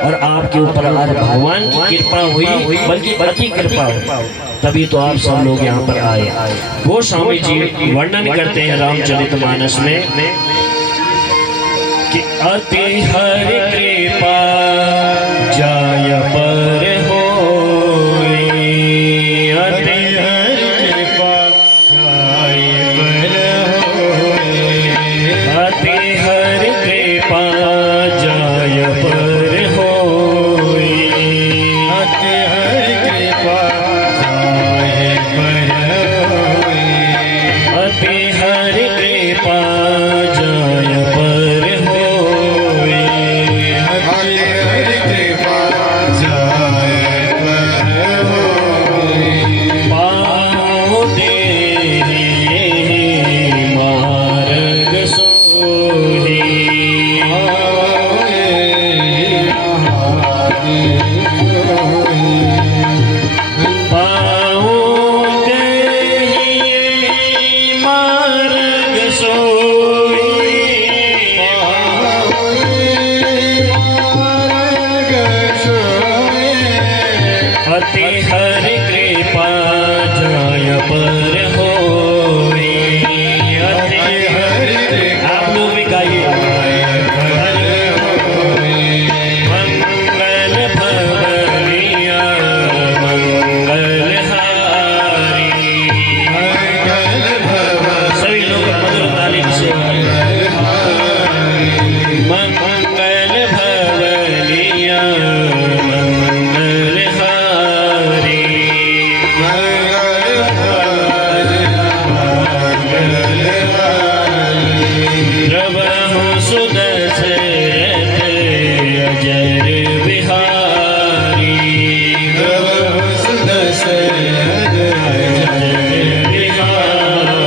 और आपके ऊपर आज भगवान की कृपा हुई, बल्कि अति कृपा हुई, तभी तो आप सब लोग यहाँ पर आए। गोस्वामी जी वर्णन करते हैं रामचरितमानस में कि अति हरि कृपा जाय पर होई, अति हरि कृपा जाय पर होई, अति हरि कृपा जाय पर होई, अति हरि कृपा जाय पर होई, अति हरि कृपा जाय पर होई, अति हरि कृपा जाय पर होई, पाँव देहि मार्ग सोही, पाँव देहि मार्ग सोही, अति हरि कृपा जाय पर होई, अति हरि कृपा। आप लोग भी गाइए। मंगल भवलिया मंगल हारी, सभी लोग मधुर तालीम से मंगल भवलिया मंगल हारी, प्रभु सुदशरथ अजर बिहारी, प्रभु सुदशरथ अजर बिहारी।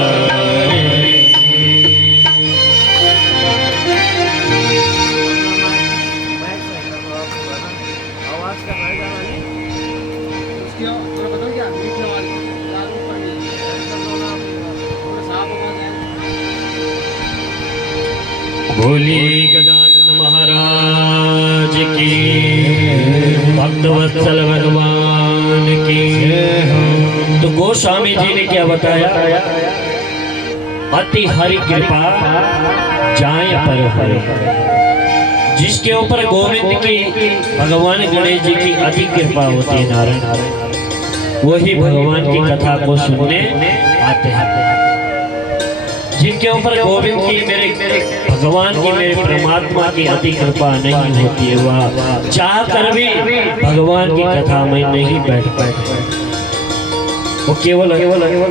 आवाज का फायदा नहीं उसकी और बताओ क्या मीठे वाली लागू पड़ी थोड़ा साफ हो जाए। बोली गजानन महाराज की, भक्तवत्सल भगवान की। तो गोस्वामी जी ने क्या बताया? अति हरि कृपा जाय पर होई, जिसके ऊपर गोविंद की, भगवान गणेश जी की अति कृपा होती है नारायण, वही भगवान की कथा को सुनने आते हैं। जिनके ऊपर गोविंद की, मेरे भगवान की, मेरे परमात्मा की अति कृपा नहीं होती है, वह चाह कर भी भगवान की कथा में नहीं बैठ पाते। वो केवल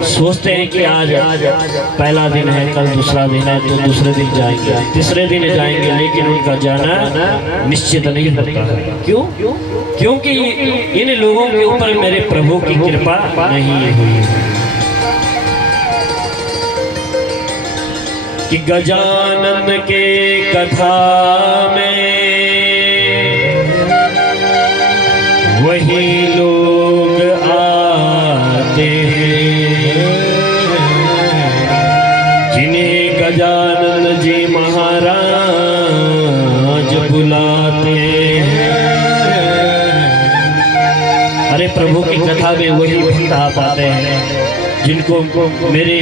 सोचते हैं कि आज पहला दिन है, कल दूसरा दिन है, तो दूसरे दिन जाएंगे, तीसरे दिन जाएंगे, लेकिन उनका जाना निश्चित नहीं होता है। क्यों? क्योंकि इन लोगों के ऊपर मेरे प्रभु की कृपा नहीं हुई है। कि गजानन के कथा में वही लोग आते हैं जिन्हें गजानन जी महाराज बुलाते हैं। अरे प्रभु की कथा में वही भक्त आ पाते हैं जिनको मेरे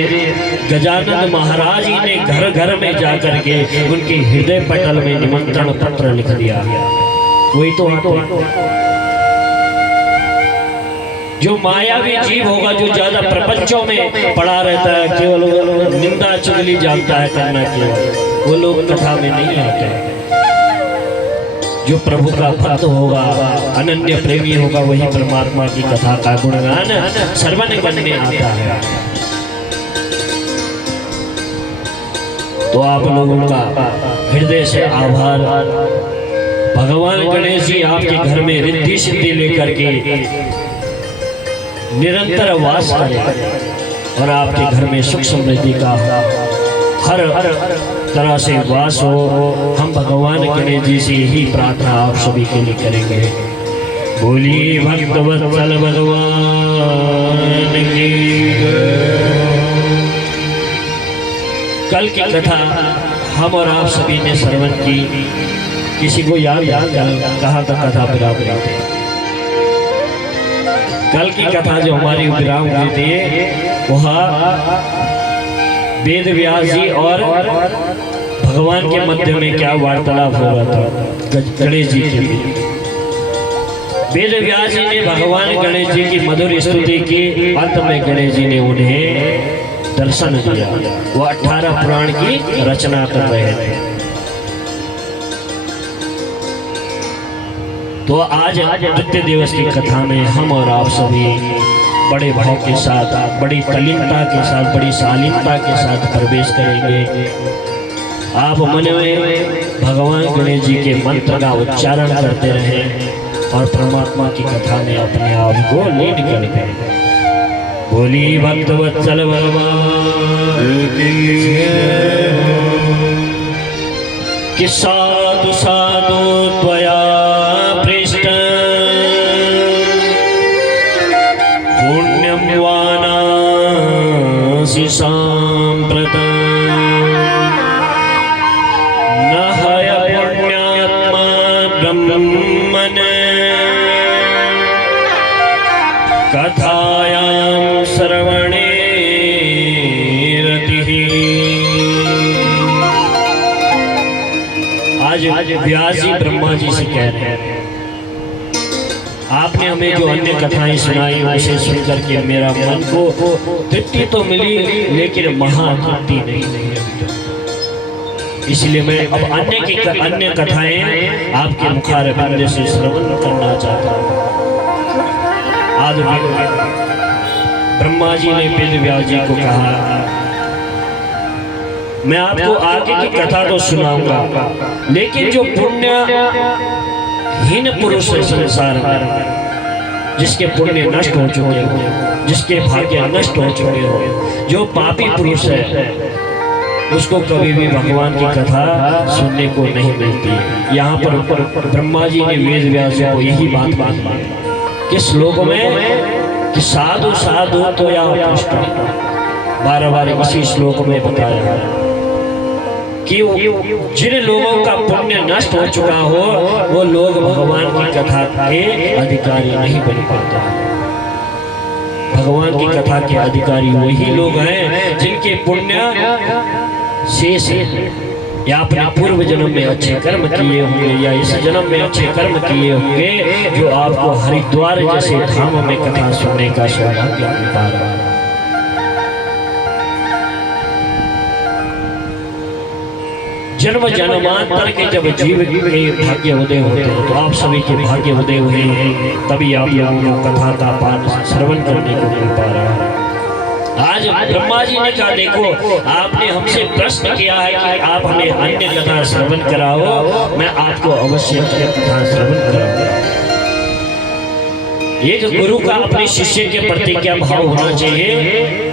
गजानन महाराज जी ने घर घर में जाकर के उनके हृदय पटल में निमंत्रण पत्र लिख दिया। वही तो जो मायावी जीव होगा, जो ज्यादा प्रपंचों में पड़ा रहता है, केवल निंदा चुगली जानता है करना, केवल वो लोग कथा में नहीं आते हैं। जो प्रभु का भक्त होगा, अनन्य प्रेमी होगा, वही परमात्मा की कथा का गुणगान श्रवण करने आता है। तो आप लोगों का हृदय से आभार। भगवान गणेश जी आपके घर में रिद्धि सिद्धि लेकर के निरंतर वास करें और आपके घर में सुख समृद्धि का हर तरह से वास हो। हम भगवान गणेश जी से यही प्रार्थना आप सभी के लिए करेंगे। बोलिए भक्तवत्सल भगवान की। कल की कथा हम और आप सभी ने श्रवण की। किसी को याद कहाँ तक कथा विराम हुई थी? कल की कथा जो हमारी विराम हुई थी वह वेद व्यास जी और भगवान के मध्य में क्या वार्तालाप हो रहा था गणेश जी के लिए। वेद व्यास जी ने भगवान गणेश जी की मधुर स्तुति की। अंत में गणेश जी ने उन्हें दर्शन दिया। वो 18 पुराण की रचना कर रहे थे। तो आज नृत्य दिवस की कथा में हम और आप सभी बड़े भाव के साथ, बड़ी तल्लीनता के साथ, बड़ी शालीनता के साथ प्रवेश करेंगे। आप मन में भगवान गणेश जी के मंत्र का उच्चारण करते रहें और परमात्मा की कथा में अपने आप को लीन करते हैं। बोली भक्त वत्सल भगवान कि साधु साधु त्वया पृष्ठ पुण्यम वानासि साम्प्रतम् न हय पुण्यात्मा ब्रह्मन् कथायां श्रवणे रतिः। आज व्यास जी ब्रह्मा जी से कह रहे हैं, आपने हमें जो अन्य कथाएं सुनाई उसे सुनकर के मेरा मन को तृप्ति तो मिली लेकिन महातृप्ति नहीं। इसलिए मैं अब अन्य कथाएं आपके मुखारबिंद से श्रवण करना चाहता हूँ। ब्रह्मा जी ने वेद व्यास जी को कहा, मैं आपको आगे की कथा तो सुनाऊंगा, लेकिन जो पुण्यहीन पुरुष है संसार में, जिसके पुण्य नष्ट हो चुके हो, जिसके भाग्य नष्ट हो चुके हो, जो पापी पुरुष है, उसको कभी भी भगवान की कथा सुनने को नहीं मिलती। यहाँ पर ब्रह्मा जी ने वेद व्यास जी को यही बात कही कि श्लोक में कि साधु साधु तो या बार इसी श्लोक में बताया कि जिन लोगों का पुण्य नष्ट हो चुका हो वो लोग भगवान की कथा के अधिकारी नहीं बन पाते। भगवान की कथा के अधिकारी वही लोग हैं जिनके पुण्य शेष है, या अपने पूर्व जन्म में अच्छे कर्म किए होंगे या इस जन्म में अच्छे कर्म किए होंगे, जो आपको हरिद्वार जैसे धाम में कथा सुनने का सौभाग्य मिलता है। जन्म जन्मांतर के जब जीव के भाग्य उदय होते हैं तो आप सभी के भाग्य उदय हुए हैं, तभी आप लोगों को कथा का पाठ श्रवण करने को मिल पा रहा है। आज ब्रह्मा जी ने कहा, देखो आपने हमसे प्रश्न किया है कि आप हमें अन्य कथा श्रवण कराओ, मैं आपको अवश्य कथा श्रवण कराऊंगा। एक गुरु का अपने शिष्य के प्रति क्या भाव होना चाहिए?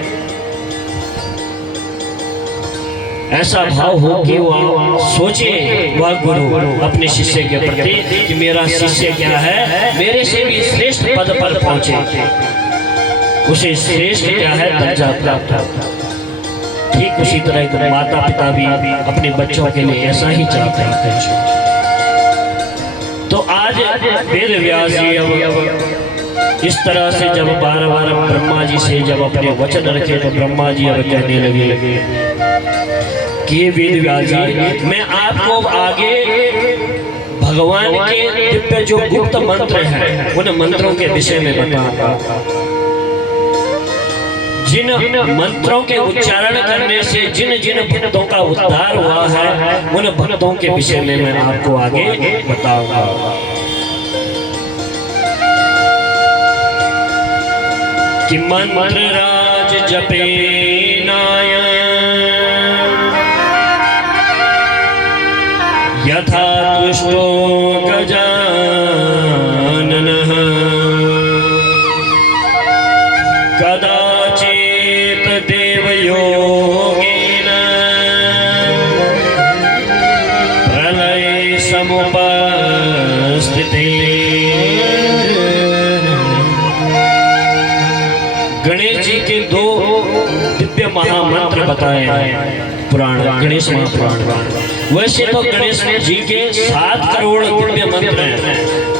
ऐसा भाव हो कि वह सोचे, वह गुरु अपने शिष्य के प्रति कि मेरा शिष्य क्या है, मेरे से भी श्रेष्ठ पद पर पहुंचे, उसे श्रेष्ठ क्या है दर्जा प्राप्त होता। ठीक उसी तरह एक माता पिता भी अपने बच्चों के लिए ऐसा ही चाहते हैं। तो आज वेद व्यास जी अब इस तरह से जब बार ब्रह्मा जी से जब अपने वचन रखे तो ब्रह्मा जी अब कहने लगे कि वेद व्यास जी, मैं आपको आगे भगवान के दिव्य जो गुप्त मंत्र हैं उन मंत्रों के विषय में बताऊंगा। जिन मंत्रों के उच्चारण करने से जिन जिन भक्तों का उद्धार हुआ है उन भक्तों के विषय में मैं आपको आगे बताऊंगा। कि मंत्र राज जपे नाय यथा तुष्टो गजाननः कदाचित् देवयोगेन प्रलय समुपस्थिते। गणेश जी के दो दिव्य महामंत्र बताए हैं पुराण, गणेश महापुराण। वैसे तो गणेश जी के 7 करोड़ दिव्य मंत्र हैं,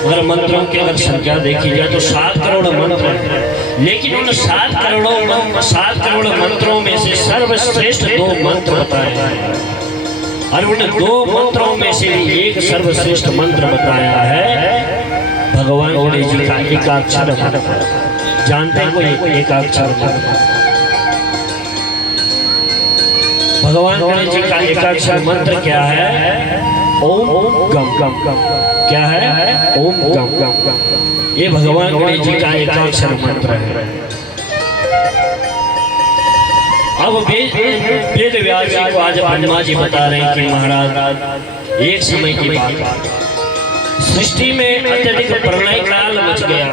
मगर मंत्रों की अगर संख्या देखी जाए तो 7 करोड़ मंत्र हैं। लेकिन उन 7 करोड़ मंत्रों में से सर्वश्रेष्ठ 2 मंत्र बताए हैं, और उन 2 मंत्रों में से एक सर्वश्रेष्ठ मंत्र बताया है भगवान गणेश जी का एकाक्षर मंत्र। जानते हैं कोई एकाक्षर मंत्र? भगवान गणेश जी का एकाक्षर मंत्र क्या है? ओम गम गम गम। क्या है? ओम गम गम गम। ये भगवान गणेश जी का एकाक्षर मंत्र है। अब वेद व्यास जी को आज ब्रह्मा जी बता रहे हैं कि महाराज एक समय की बात, सृष्टि में अत्यधिक प्रलय काल मच गया,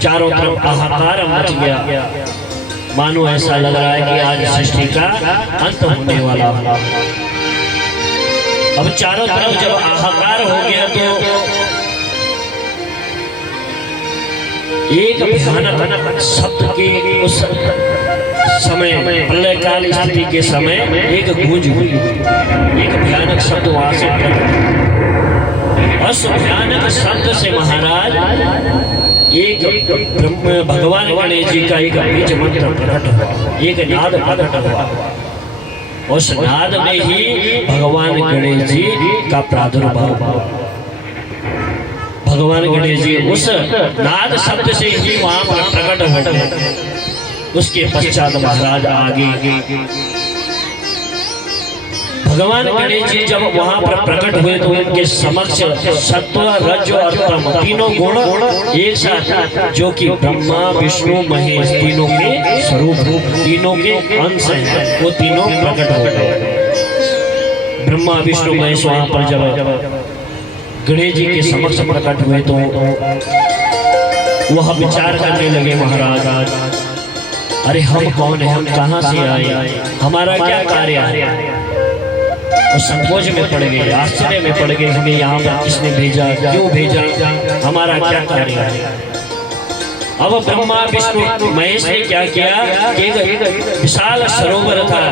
चारों तरफ हाहाकार मच गया, मानो ऐसा लग रहा है कि आज सृष्टि का अंत होने वाला है। अब चारों तरफ जब हाहाकार हो गया तो एक भयानक शब्द की उस समय, प्रलय काल स्थिति के समय एक गूंज हुई, एक भयानक शब्द वहां से प्रकट। उस भयानक शब्द से महाराज एक भगवान गणेश जी का एक बीज मंत्र प्रकट हुआ, एक नाद प्रकट हुआ। उस नाद में ही भगवान गणेश जी का प्रादुर्भाव। भगवान गणेश जी उस नाद शब्द से ही वहां पर प्रकट हो गए। उसके पश्चात महाराज आगे भगवान गणेश जी जब वहां पर प्रकट हुए तो उनके समक्ष सत्व, रज और तम तीनों गुण एक साथ, जो कि ब्रह्मा विष्णु महेश तीनों के स्वरूप, तीनों के अंश हैं, वो तीनों प्रकट हो गए। ब्रह्मा विष्णु महेश वहां पर जब गणेश जी के समक्ष प्रकट हुए तो वह विचार करने लगे, महाराज अरे हम कौन है, हम कहाँ से आए, हमारा क्या कार्य है। और संकोच में पड़ गए, आश्चर्य में पड़ गए, हमें यहाँ पर किसने भेजा, क्यों भेजा, हमारा क्या कार्य है। अब ब्रह्मा विष्णु महेश ने क्या किया कि एक विशाल सरोवर था,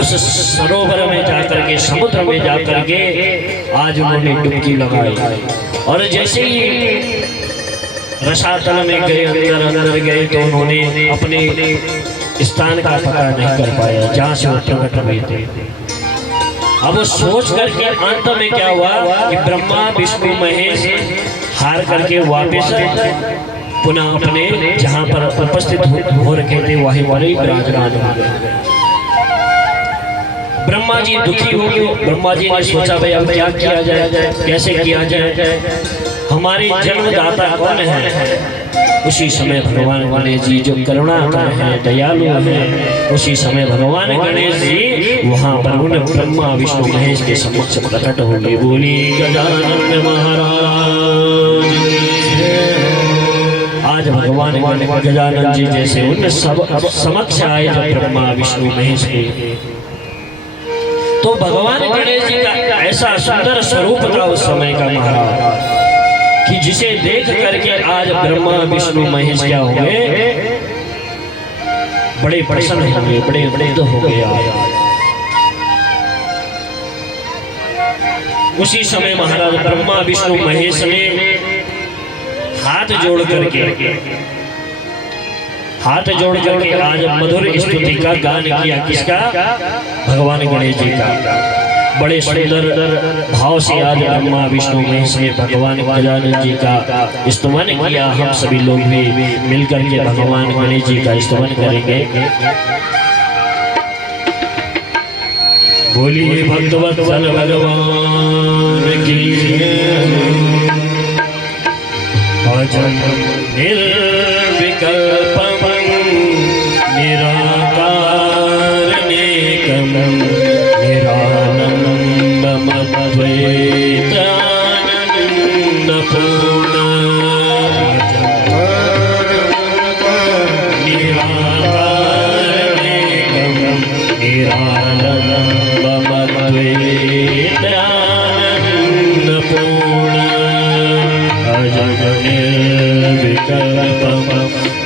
उस सरोवर में जाकर के, समुद्र में जाकर के आज उन्होंने डुबकी लगाई। और जैसे ही रसातल में गए, अंदर गए तो उन्होंने अपने स्थान का पता नहीं कर पाया जहाँ से वो प्रकट हुए थे। अब सोच करके अंत में क्या हुआ कि ब्रह्मा विष्णु महेश हार करके वापस पुनः अपने जहाँ पर उपस्थित हो रखे थे वहीं पर ही विराजमान हो गए। ब्रह्मा जी दुखी हो गए। ब्रह्मा जी ने सोचा भाई अब क्या किया जाए, कैसे किया जाए, हमारे जन्मदाता कौन है। उसी समय भगवान गणेश जी जो करुणाकर हैं, दयालु हैं, उसी समय भगवान गणेश जी वहां पर उन ब्रह्मा विष्णु महेश के समक्ष प्रकट हो गए। बोली गजानन महाराज। आज भगवान गजानन जी जैसे उन सब समक्ष आए जब ब्रह्मा विष्णु महेश के, तो भगवान गणेश जी का ऐसा सुंदर स्वरूप था उस समय का महाराज कि जिसे देख करके आज ब्रह्मा विष्णु महेश क्या हो गए, बड़े प्रसन्न हो गए, बड़े बड़े हो गए। उसी समय महाराज ब्रह्मा विष्णु महेश ने हाथ जोड़ करके आज मधुर स्तुति का गान किया। किसका? भगवान गणेश जी का। बड़े सुंदर भाव से आज ब्रह्मा विष्णु महेश ने भगवान गजानन जी का स्तुति किया। हम सभी लोग भी मिलकर के भगवान गणेश जी का स्तुति करेंगे। बोलिए भक्तवत्सल भगवान की अजं निर्विकल्पं निराकारमेकं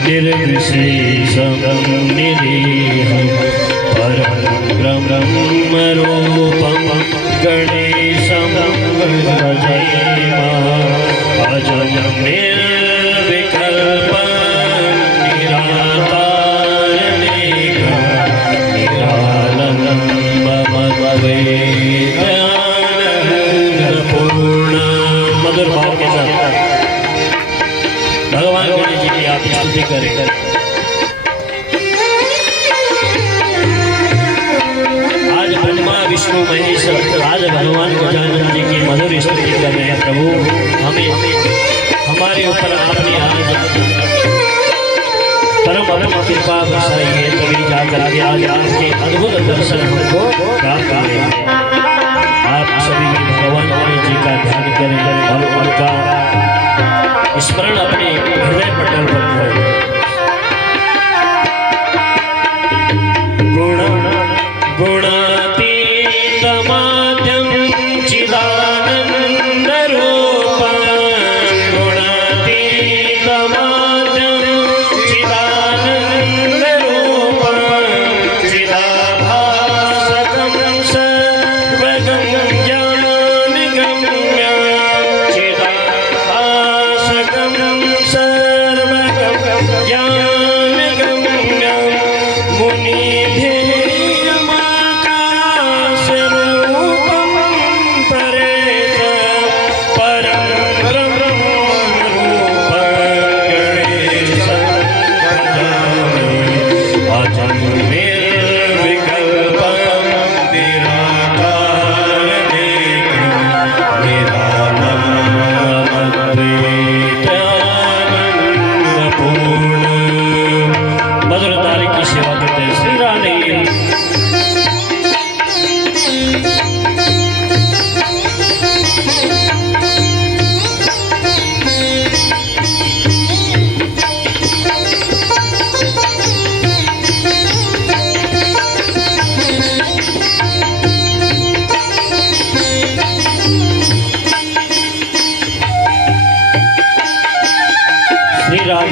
निर्विशेषं निरीहं परं ब्रह्मरूपं भजेमा अजं निर्विकल्पं निराकारमेकं निरालम्बमद्वैतानन्दपूर्णं। मधुर भाव के साथ भगवान गणेश जी की आप स्तुति करें। आज ब्रह्मा विष्णु महेश आज भगवान गजानन जी की मधुर स्तुति कर रहे हैं। प्रभु हमें हमारे ऊपर आपने आज परम अपनी कृपा बरसाई है, तभी जाकर के आज आपके अद्भुत दर्शन हमको प्राप्त हुए हैं। आप सभी भी भगवान गणेश जी का ध्यान करें और उनका स्मरण अपने हृदय पटल पर करें। गुणातीतमाद्यं चिदानन्दरूपं गुणातीतमाद्यं चिदानन्दरूपं चिदाभासकं सर्वगं ज्ञानगम्यं चिदाभासकं सर्वगं ज्ञानगम्यं मुनिभिः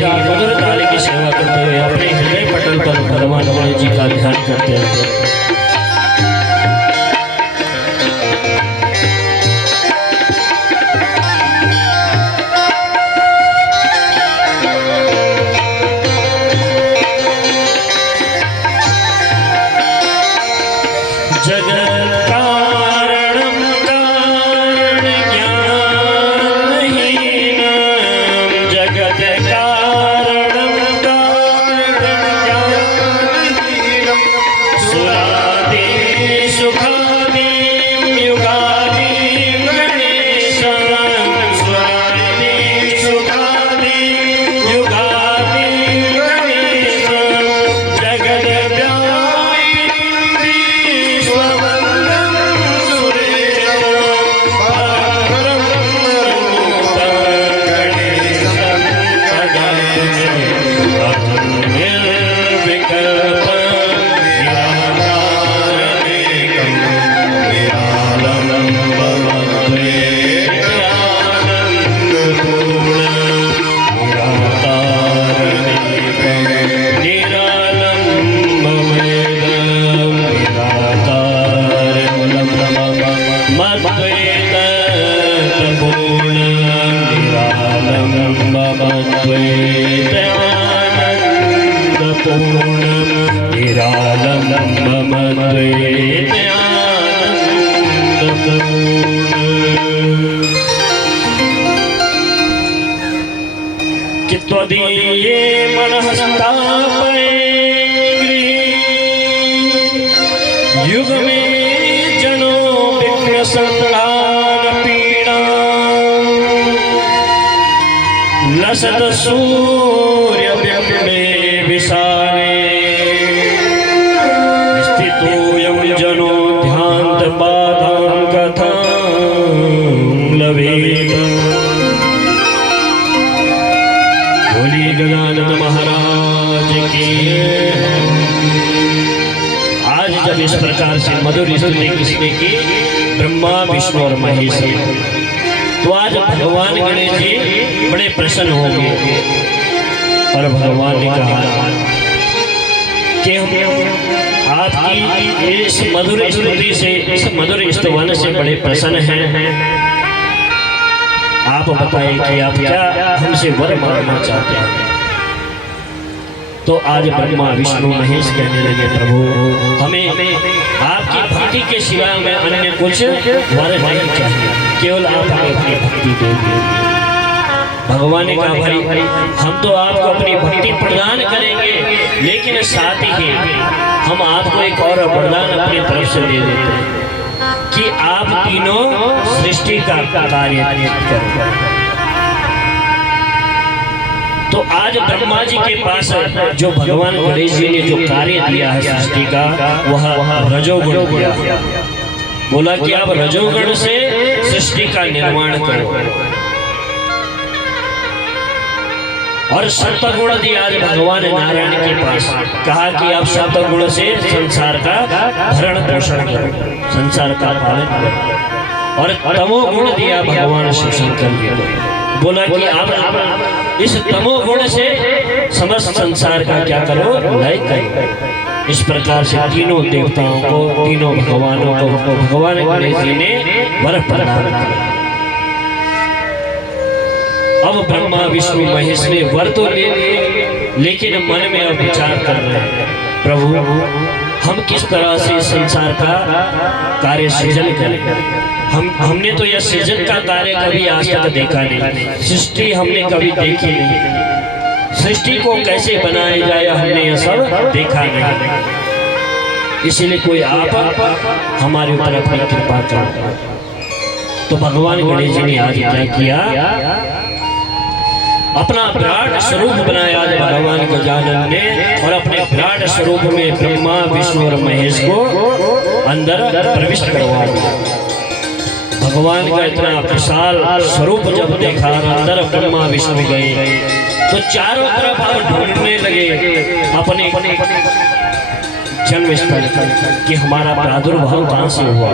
मधुर ताली की सेवा करते हुए अपने हृदय पटल पर भगवान गणेश जी का ध्यान करते हैं। त्वदीये मनस्तापये युग में जनो विघ्न संतान पीड़ा लसत सूर्य बिंबे विसारे स्थितो यम जनो ध्यान बाधां कथां लवेद। गजानन महाराज की। आज जब इस प्रकार से मधुर स्तुति किसने की, ब्रह्मा विष्णु और महेश, तो आज भगवान गणेश जी बड़े प्रसन्न होंगे और भगवान ने कहा कि हम आपकी इस मधुर स्तुति से, इस मधुर स्तवन से बड़े प्रसन्न हैं आप बताएं कि आप क्या हमसे वर मांगना चाहते हैं। तो आज ब्रह्मा विष्णु महेश कहने लगे, प्रभु हमें आपकी भक्ति के सिवा में अन्य कुछ वर नहीं चाहिए, केवल आप हमें अपनी भक्ति देंगे। भगवान ने कहा, भाई हम तो आपको अपनी भक्ति प्रदान करेंगे, लेकिन साथ ही हम आपको एक और वरदान अपनी तरफ से दे देते हैं कि आप तीनों सृष्टि का कार्य करें। तो आज ब्रह्मा जी के पास जो भगवान गणेश जी ने जो कार्य दिया है सृष्टि का, वह रजोगुण दिया। बोला कि आप रजोगुण से सृष्टि का निर्माण करो, और सप्तगुण दिया आज भगवान नारायण के पास। कहा कि आप सप्तगुण से संसार का भरण पोषण करो, संसार का पालन करो। और तमोगुण दिया भगवान शिव शंकर जी को। बोला कि आप इस तमोगुण से समस्त संसार का क्या करो, लय करो। इस प्रकार से तीनों देवताओं को, तीनों भगवानों को भगवान गणेश जी ने वर प्रदान किया। अब ब्रह्मा विष्णु महेश ने वर तो ले लिए, लेकिन मन में अब विचार कर रहे हैं, प्रभु हम किस तरह से संसार का कार्य सृजन करें। हमने तो यह सृजन का कार्य कभी आज तक देखा नहीं, सृष्टि हमने कभी देखी नहीं, सृष्टि को कैसे बनाया जाए हमने यह सब देखा नहीं। इसलिए कोई आप हमारे ऊपर अपनी कृपा करो। तो भगवान गणेश जी ने आज क्या किया, अपना विराट स्वरूप बनाया आज भगवान गजानन ने, और अपने विराट स्वरूप में ब्रह्मा विष्णु और महेश को अंदर प्रविष्ट करवा दिया। भगवान का इतना विशाल स्वरूप जब देखा, अंदर ब्रह्मा विष्णु गए, तो चारों तरफ आप ढूंढने लगे अपने जन्म स्थल कि हमारा प्रादुर्भाव कहाँ से हुआ।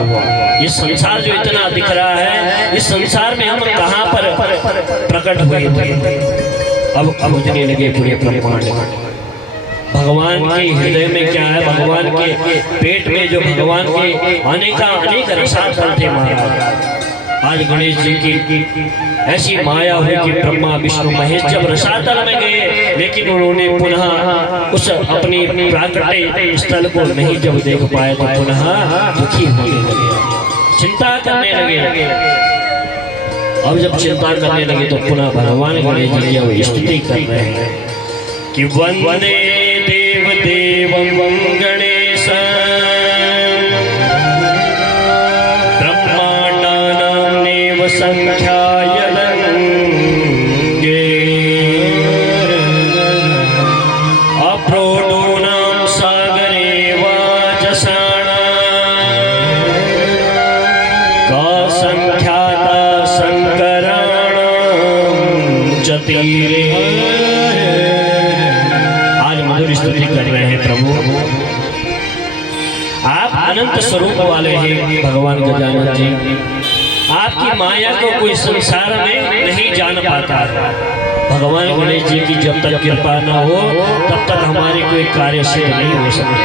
ये संसार जो इतना दिख रहा है, इस संसार में हम कहाँ पर प्रकट हुए थे। अब खोजने लगे पूरे ब्रह्मांड। भगवान के हृदय में क्या है, भगवान के पेट में जो भगवान के अनेक रसातल थे महाराज। आज गणेश जी की ऐसी माया हुई कि ब्रह्मा विष्णु महेश जब रसातल में गए, लेकिन उन्होंने पुनः उस अपनी प्राकट्य स्थल को नहीं जब देख पाए, तो पुनः दुखी होने लगे, चिंता करने लगे। अब जब चिंता करने लगे तो पुनः भगवान गणेश जी की स्तुति कर रहे हैं कि वंदे देव देवं गणेश ब्रह्मांडानामेव संख्यायनं अप्रोडूनां सागरे वाजसाना का संख्याता शंकराणां च तीरे। आज मधुर स्तुति कर रहे हैं प्रभु, आप अनंत स्वरूप वाले हैं भगवान गजानन जी। आपकी माया को कोई संसार में नहीं जान पाता। भगवान गणेश जी की जब तक कृपा न हो तब तक हमारे कोई कार्य सिद्ध नहीं हो सकते।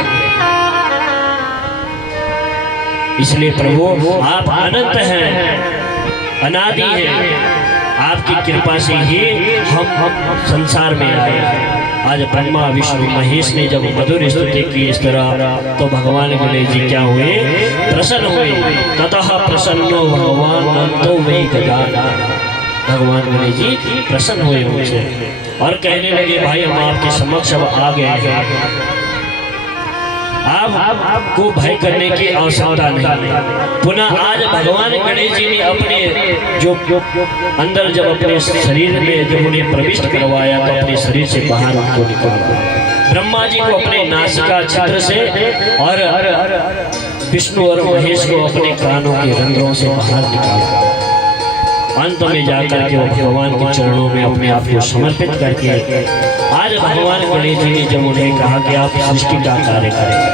इसलिए प्रभु आप अनंत हैं, अनादि हैं, आपकी कृपा से ही हम संसार में आए हैं। आज ब्रह्मा विष्णु महेश ने जब मधुर स्तुति की इस तरह, तो भगवान गणेश जी क्या हुए, प्रसन्न हुए। ततः प्रसन्नो भगवान नंदो वै गजानन। भगवान गणेश जी प्रसन्न हुए उनसे और कहने लगे, भाई हम आपके समक्ष अब आ गए हैं, आपको भय करने की आवश्यकता नहीं। पुनः आज भगवान गणेश जी ने अपने जो अंदर जब अपने शरीर में जब उन्हें प्रविष्ट करवाया, तो अपने शरीर से बाहर उनको निकाला। ब्रह्मा जी को अपने नासिका छिद्र से और विष्णु और महेश को अपने कानों के रंध्रों से बाहर निकाला। अंत में जाकर के वो भगवान के चरणों में अपने आप को समर्पित करके आज भगवान गणेश जी ने जब उन्हें कहा कि आप सृष्टि का कार्य करें,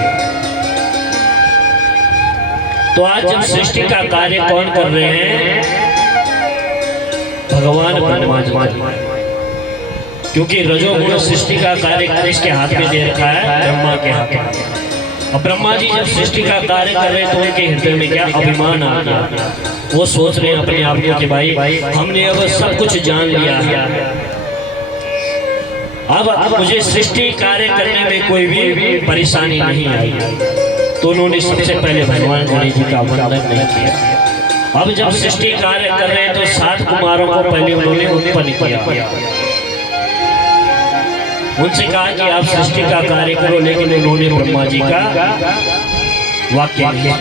तो आज जब सृष्टि का कार्य कौन कर रहे हैं, भगवान ब्रह्मा जी। क्योंकि रजोगुण सृष्टि का कार्य किसके हाथ में दे रखा है, ब्रह्मा के हाथ में। और ब्रह्मा जी जब सृष्टि का कार्य कर रहे हैं तो उनके हृदय में क्या अभिमान आ गया। वो सोच रहे हैं अपने आप को कि भाई हमने अब सब कुछ जान लिया है, अब मुझे सृष्टि कार्य करने में कोई भी परेशानी नहीं आई। तो उन्होंने सबसे पहले भगवान गणेश जी का वंदन नहीं किया। अब जब सृष्टि कार्य कर रहे हैं तो 7 कुमारों को पहले उन्होंने उत्पन्न किया, उनसे कहा कि आप सृष्टि का कार्य करो, लेकिन उन्होंने ब्रह्मा जी का वाक्य नहीं।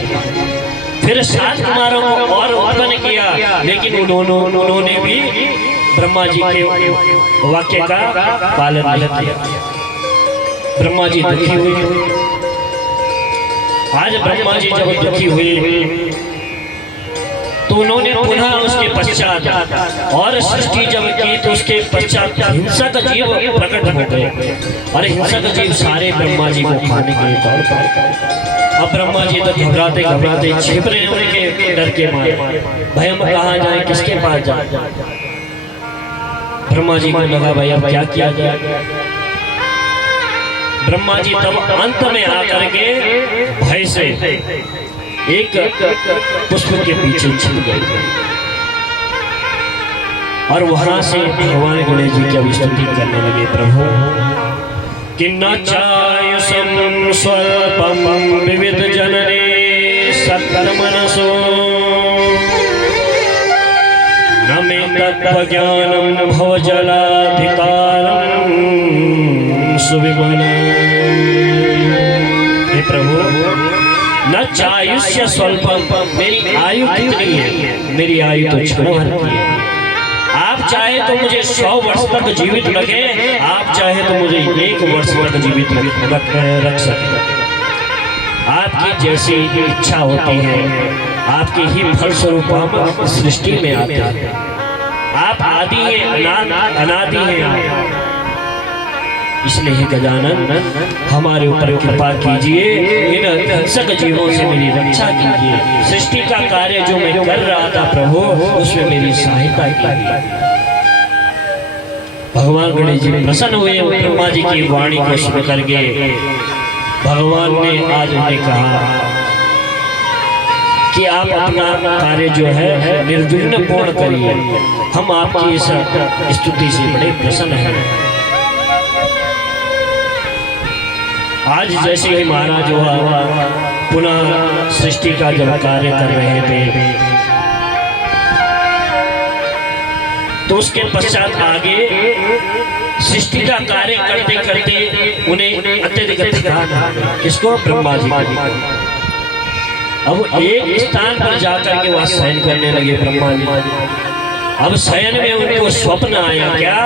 फिर 7 कुमारों को और उत्पन्न किया, लेकिन उन्होंने भी ब्रह्मा जी के वाक्य का पालन नहीं किया। ब्रह्मा जी दुखी हुए। आज ब्रह्मा जी जब दुखी हुए तो उन्होंने पुनः उसके पश्चात और सृष्टि जब की तो उसके पश्चात हिंसक जीव प्रकट हो गए और हिंसक जीव सारे ब्रह्मा जी को खाने के लिए दौड़ पड़े। अब ब्रह्मा जी तो घबराते घबराते छिप रहे उनके डर के मारे, भय में कहाँ जाए, किसके पास जाए। ब्रह्मा जी को लगा भाई अब क्या किया जाए। ब्रह्मा जी तब अंत में आकर के भय से एक पुष्प के पीछे छिप गए और वहां से भगवान गणेश जी की स्तुति करने लगे। प्रभु कि न चायुषं स्वल्पं विविध जनने सत्तमनसो न मे तत्त्वज्ञानं भवजलाधिकारं सुविमलम्। हे प्रभु न चायुष्य स्वल्पम, मेरी आयु कितनी है, मेरी आयु तो क्षणभर की है। आप चाहे तो मुझे 100 वर्ष तक जीवित रखें, आप चाहे तो मुझे 1 वर्ष तक जीवित रख सके। आपकी जैसी इच्छा होती है, आपके ही फलस्वरूप हम सृष्टि में आते हैं। आप आदि हैं, अनादि हैं। इसलिए ही गजानन हमारे ऊपर कृपा कीजिए, इन हिंसक जीवों से मेरी रक्षा कीजिए। सृष्टि का कार्य जो मैं कर रहा था प्रभु, उसमें मेरी सहायता कीजिए। भगवान गणेश जी प्रसन्न हुए ब्रह्मा जी की वाणी को सुन करके। भगवान ने आज उन्हें कहा कि आप अपना कार्य जो है निर्विघ्न पूर्ण करिए, हम आपकी इस स्तुति से बड़े प्रसन्न हैं। आज जैसे ही महाराज हुआ पुनः सृष्टि का जब कार्य कर रहे थे तो उसके पश्चात आगे सृष्टि का कार्य करते करते उन्हें अत्यधिक थकान, किसको, ब्रह्मा जी को। अब एक स्थान पर जाकर के वह शयन करने लगे ब्रह्मा जी। अब शयन में उनको स्वप्न आया क्या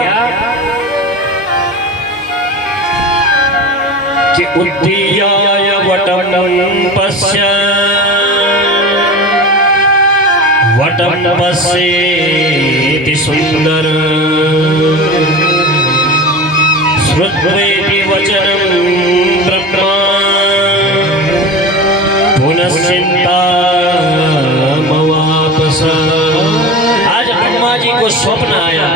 कि उद्दीयाय वटं पश्य वटं पश्येति सुंदर श्रुत्वेति वचनं ब्रह्मा पुनश्चिंता मवापस। आज ब्रह्मा जी को स्वप्न आया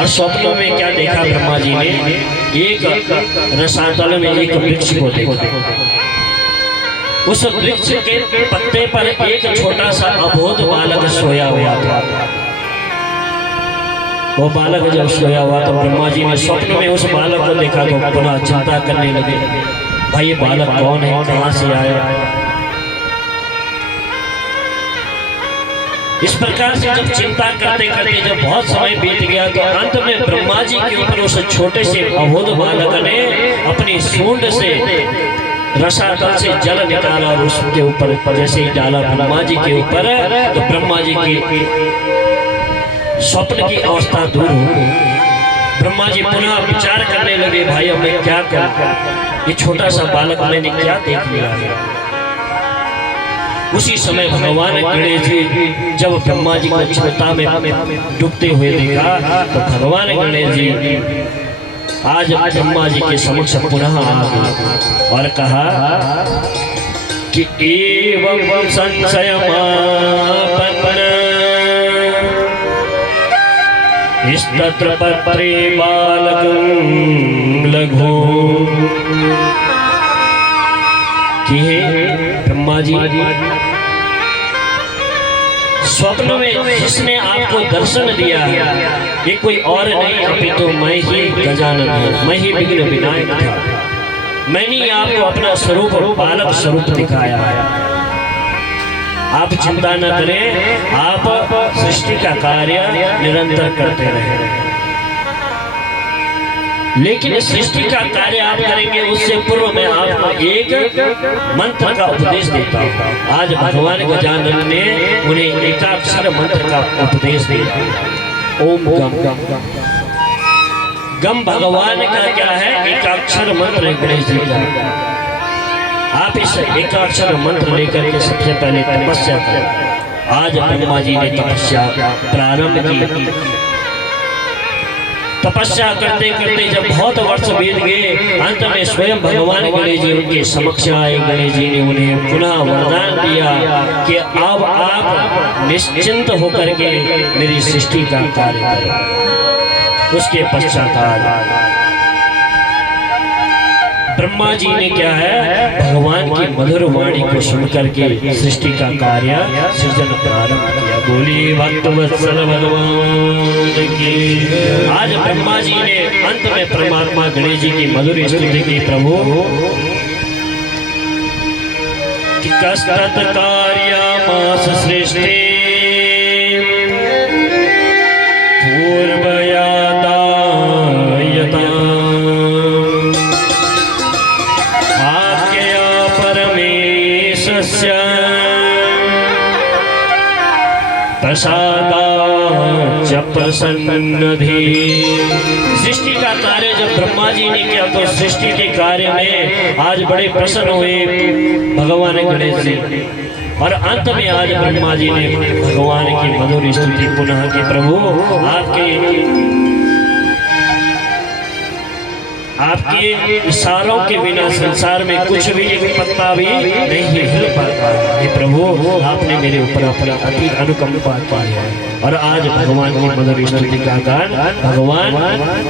और स्वप्नों में क्या देखा ब्रह्मा जी ने, एक रसातल में एक वृक्ष को देखा। उस वृक्ष के पत्ते पर एक छोटा सा अबोध बालक सोया हुआ था। वो बालक जब सोया हुआ तो ब्रह्मा जी ने स्वप्न में उस बालक को देखा तो पुनः चिंता करने लगे, भाई ये बालक कौन है, कहाँ से आया। इस प्रकार से जब चिंता करते करते जब बहुत समय बीत गया तो अंत में ब्रह्मा जी के ऊपर उस छोटे से अबोध बालक ने अपनी सूंड से रसातल से जल निकाला और उसके ऊपर जैसे ही डाला ब्रह्मा जी के ऊपर तो ब्रह्मा जी की स्वप्न की अवस्था दूर हो गई। ब्रह्मा जी पुनः विचार करने लगे, भाई अब मैं क्या करूं, ये छोटा सा बालक मैंने क्या देख लिया है। उसी समय भगवान गणेश जी जब ब्रह्मा जी को चिंता में डूबते हुए देखा तो भगवान गणेश जी आज ब्रह्मा जी के समक्ष पुनः आ गए और कहा कि एवं संशयमापन्न स्तत्र पत्रे बालकं लघु। कि हे ब्रह्मा जी, स्वप्न में जिसने आपको दर्शन दिया ये कोई और नहीं अपितु मैं ही गजानन हूँ, मैं ही विघ्न विनायक था। मैंने आपको अपना स्वरूप बालक स्वरूप दिखाया है। आप चिंता न करें, आप सृष्टि का कार्य निरंतर करते रहें, लेकिन सृष्टि का कार्य आप करेंगे उससे पूर्व में आपको एक मंत्र का उपदेश देता हूँ। आज भगवान गजानन ने उन्हें एकाक्षर मंत्र का उपदेश दिया। ओम गम गम गम गम भगवान का क्या है? एकाक्षर मंत्र गणेश जी का। आप इस एकाक्षर मंत्र लेकर के सबसे पहले तपस्या करें। आज ब्रह्मा जी ने तपस्या प्रारंभ की। तपस्या करते करते जब बहुत वर्ष बीत गए, अंत में स्वयं भगवान गणेश जी उनके समक्ष आए। गणेश जी ने उन्हें पुनः वरदान दिया कि अब आप निश्चिंत होकर के मेरी सृष्टि का कार्य करें। उसके पश्चात ब्रह्मा जी ने क्या है, भगवान की मधुर वाणी को सुनकर के सृष्टि का कार्य सृजन प्रारंभ किया। बोली भक्त वत्सल भगवान की। आज ब्रह्मा जी ने अंत में परमात्मा गणेश जी की मधुर स्तुति की। प्रभु कस्तत कार्यमास सृष्टि पूर्वयाता प्रसादाच प्रसन्नधि। सृष्टि का कार्य जब ब्रह्मा जी ने किया तो सृष्टि के कार्य में आज बड़े प्रसन्न हुए भगवान गणेश जी। और अंत में आज ब्रह्मा जी ने भगवान की मधुर स्तुति पुनः की। आपके इशारों के बिना संसार में कुछ भी एक पत्ता भी नहीं हिल पाता। हे प्रभु, आपने मेरे ऊपर अपना अति अनुकंपा की है। और आज भगवान की मधुर स्तुति का गान भगवान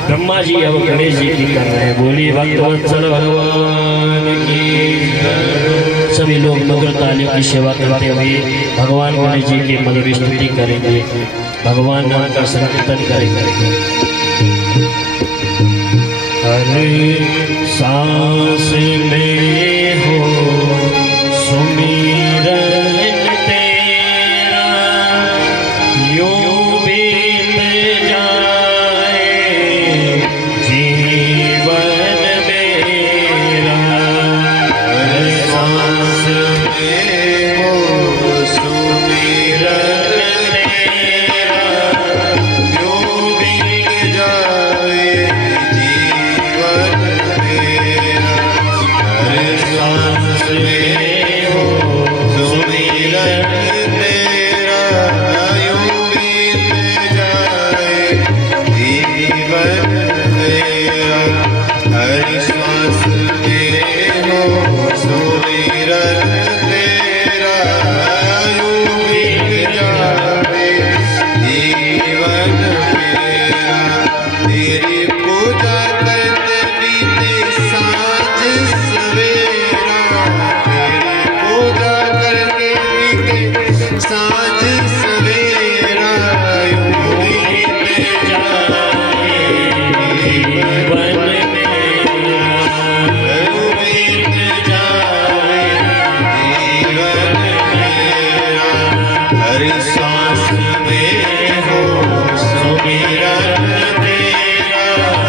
ब्रह्मा जी और गणेश जी की कर रहे हैं। बोली भक्तवत्सल भगवान की। सभी लोग मधुर तालियों की सेवा करते हुए भगवान गणेश जी की मधुर स्तुति करेंगे, भगवान नाम का संकीर्तन करेंगे। हर सांस में हो सुमिरन तेरा, यूं बीत जाए जीवन मेरा। हर सांस में हो सुमिरन तेरा, यूं बीत जाए सांस में हो सुमिरन तेरा,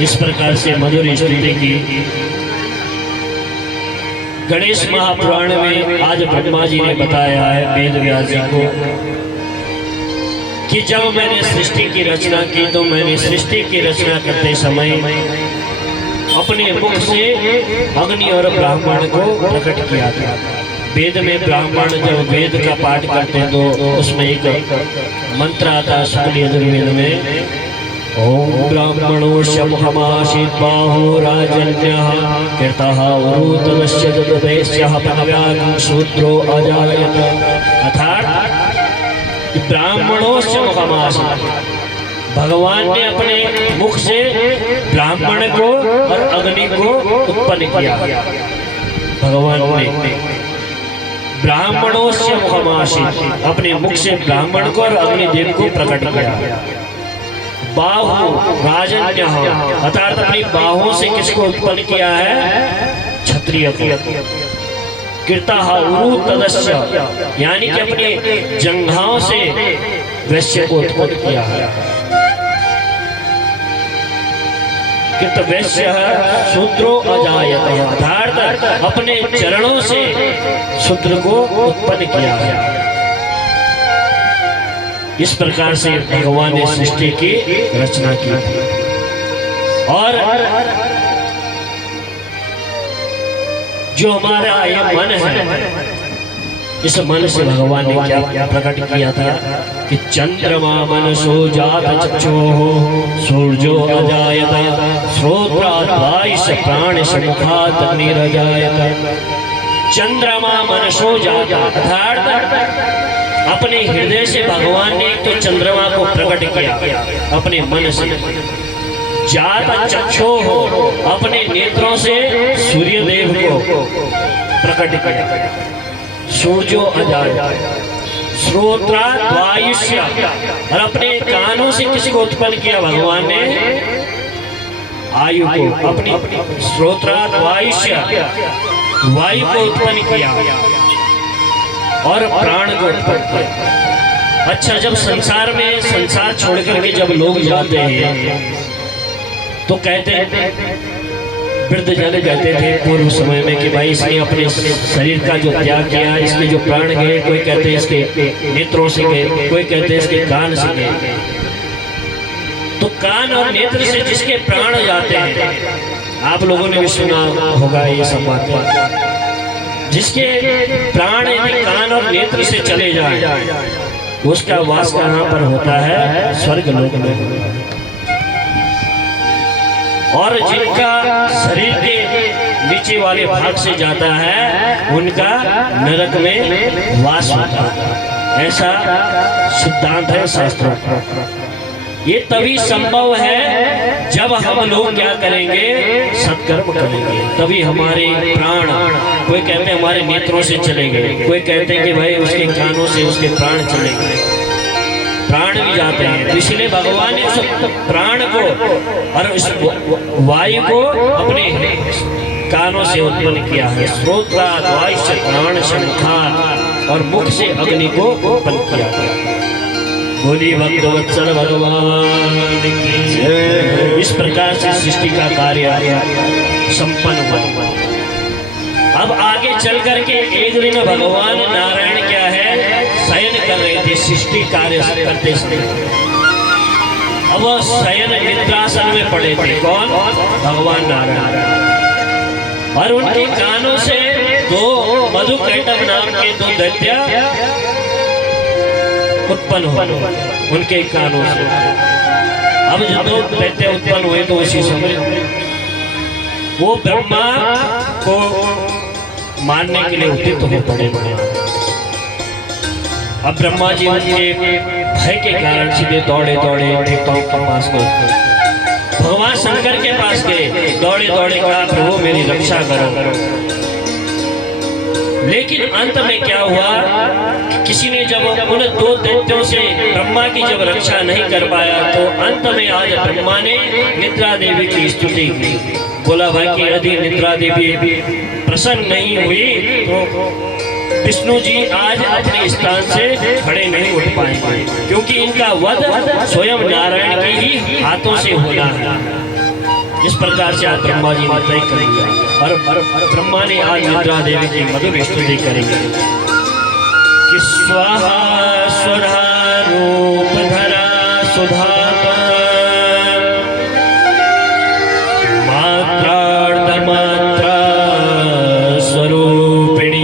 इस प्रकार से मधुर स्तुति की। गणेश महापुराण में आज ब्रह्मा जी ने बताया है वेद व्यास जी को कि जब मैंने सृष्टि की रचना की तो मैंने सृष्टि की रचना करते समय अपने मुख से अग्नि और ब्राह्मण को प्रकट किया था। वेद में ब्राह्मण जब वेद का पाठ करते तो उसमें एक मंत्र आता शुक्ल यजुर्वेद में, ओम ब्राह्मणो शमुखमासीत् बाहो राजन्यः कीर्तः उरुतदस्य तददेश्यः पनव्यागं शूद्रो अजायत। अर्थात ब्राह्मणो शमुखमासीत्, भगवान ने अपने मुख से ब्राह्मण को और अग्नि को उत्पन्न किया। भगवान ने ब्राह्मणों से मुखमासीत्, अपने मुख से ब्राह्मण को और अग्निदेव को प्रकट किया। बाहु राजन्य, अर्थात अपनी बाहों से किसको उत्पन्न किया है? क्षत्रिय को। कीर्तः उरु तदस्य, यानी कि अपने जंघाओं से वैश्य को उत्पन्न किया है। कीर्त वैश्य शूद्रो अजायत, अर्थात अपने चरणों से शूद्र को उत्पन्न किया है। इस प्रकार से भगवान ने सृष्टि की रचना की थी। और जो हमारा ये मन है, इस मन से भगवान ने क्या प्रकट किया था कि चंद्रमा मनसो जात चक्षुः सूर्यो अजायत श्रोत्रात् वायुश्च प्राणश्च मुखात् अग्निरजायत। चंद्रमा मनसो जात, अर्थात अपने हृदय से भगवान ने तो चंद्रमा को प्रकट किया अपने मन से। जात चक्षो हो, अपने नेत्रों से सूर्य देव को प्रकट किया। सूर्यो अजायत, श्रोत्रा वायुष्य, और अपने कानों से किसको उत्पन्न किया भगवान ने? आयु को, अपनी श्रोत्रा वायुष्य, वायु को उत्पन्न किया और प्राण को उत्पन्न किया। अच्छा, जब संसार में संसार छोड़ करके जब लोग जाते हैं तो कहते हैं, वृद्ध जन कहते थे पूर्व समय में कि भाई इसने अपने शरीर का जो त्याग किया, इसके जो प्राण गए, कोई कहते हैं इसके नेत्रों से गए, कोई कहते हैं इसके कान से गए। तो कान और नेत्र से जिसके प्राण जाते हैं, आप लोगों ने भी सुना होगा ये सब बातें, जिसके प्राण यदि कान और नेत्र से चले जाए उसका वास कहाँ पर होता है? स्वर्ग लोक में। और जिनका शरीर के नीचे वाले भाग से जाता है उनका नरक में वास होता है। ऐसा सिद्धांत है शास्त्रों का। ये तभी संभव है जब हम लोग क्या करेंगे? सत्कर्म करेंगे, तभी हमारे प्राण, कोई कहते हैं हमारे नेत्रों से चले गए, कोई कहते हैं कि भाई उसके कानों से उसके प्राण चले गए, प्राण भी जाते हैं। इसलिए भगवान ने उस प्राण को और उस वायु को अपने कानों से उत्पन्न किया है। श्रोत्रात् वायुश्च प्राणश्च मुखात्, और मुख से अग्नि को उत्पन्न किया है। बोली भक्तवत्सल भगवान की। इस प्रकार से सृष्टि का कार्य संपन्न हुआ। अब आगे चल करके एक दिन भगवान नारायण क्या है? शयन कर रहे थे सृष्टि कार्य करते समय। अब वह शयन निद्रासन में पड़े थे। कौन? भगवान नारायण। और उनके कानों से दो मधुकैटभ नाम के दो दैत्य उत्पन्न हुए उनके कानों से। अब जब दो दैत्य उत्पन्न हुए तो उसी समय वो ब्रह्मा को मारने के लिए उद्यत हो पड़े। अब ब्रह्मा जी उनके भय के कारण सीधे दौड़े दौड़े देवताओं के पास गए, भगवान शंकर के पास गए, दौड़े दौड़े कहा प्रभु मेरी रक्षा करो। लेकिन अंत में क्या हुआ? किसी ने जब उन दो दैत्यों से ब्रह्मा की जब रक्षा नहीं कर पाया तो अंत में आज ब्रह्मा ने निद्रा देवी की स्तुति की। बोला भाई कि यदि निद्रा देवी प्रसन्न नहीं हुई तो विष्णु जी आज अपने स्थान से खड़े नहीं उठ पाएंगे, क्योंकि इनका वध स्वयं नारायण के ही हाथों से होना है। इस प्रकार से आज ब्रह्मा जी ने तय कर लिया और ब्रह्मा ने आज निद्रा देवी की मधुर स्तुति करेंगे कि स्वाहा स्वधा रूप धरा सुधा मात्रा स्वरूपिणी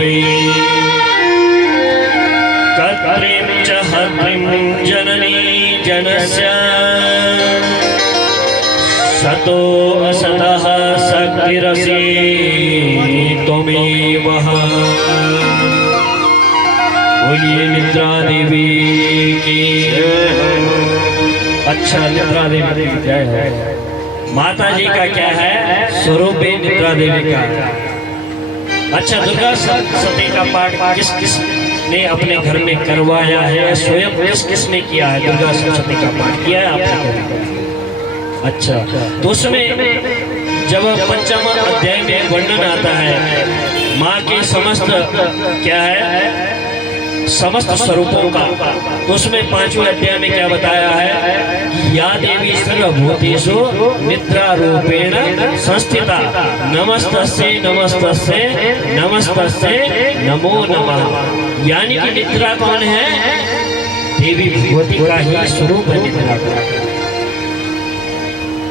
कर्त्रीं च हर्त्रीं जननी जनस्य सतो असतः शक्तिरसि त्वमेव। बोलिए निद्रा देवी की। अच्छा, निद्रा देवी की जय है। माता जी का क्या है स्वरूप है निद्रा देवी का। अच्छा, दुर्गा सप्तशती का पाठ किस किस ने अपने घर में करवाया है, स्वयं किस किसने किया है? दुर्गा सप्तशती का पाठ किया है आपने कभी? अच्छा, तो उसमें जब पंचम अध्याय में वर्णन आता है माँ के समस्त क्या है समस्त स्वरूपों का, तो उसमें 5वें अध्याय में क्या बताया है कि या देवी सर्वभूतेषु निद्रा रूपेण संस्थिता नमस्तस्यै नमस्तस्यै नमस्तस्यै नमो नमः। यानी कि निद्रा कौन है? देवी भगवती का ही स्वरूप है निद्रा।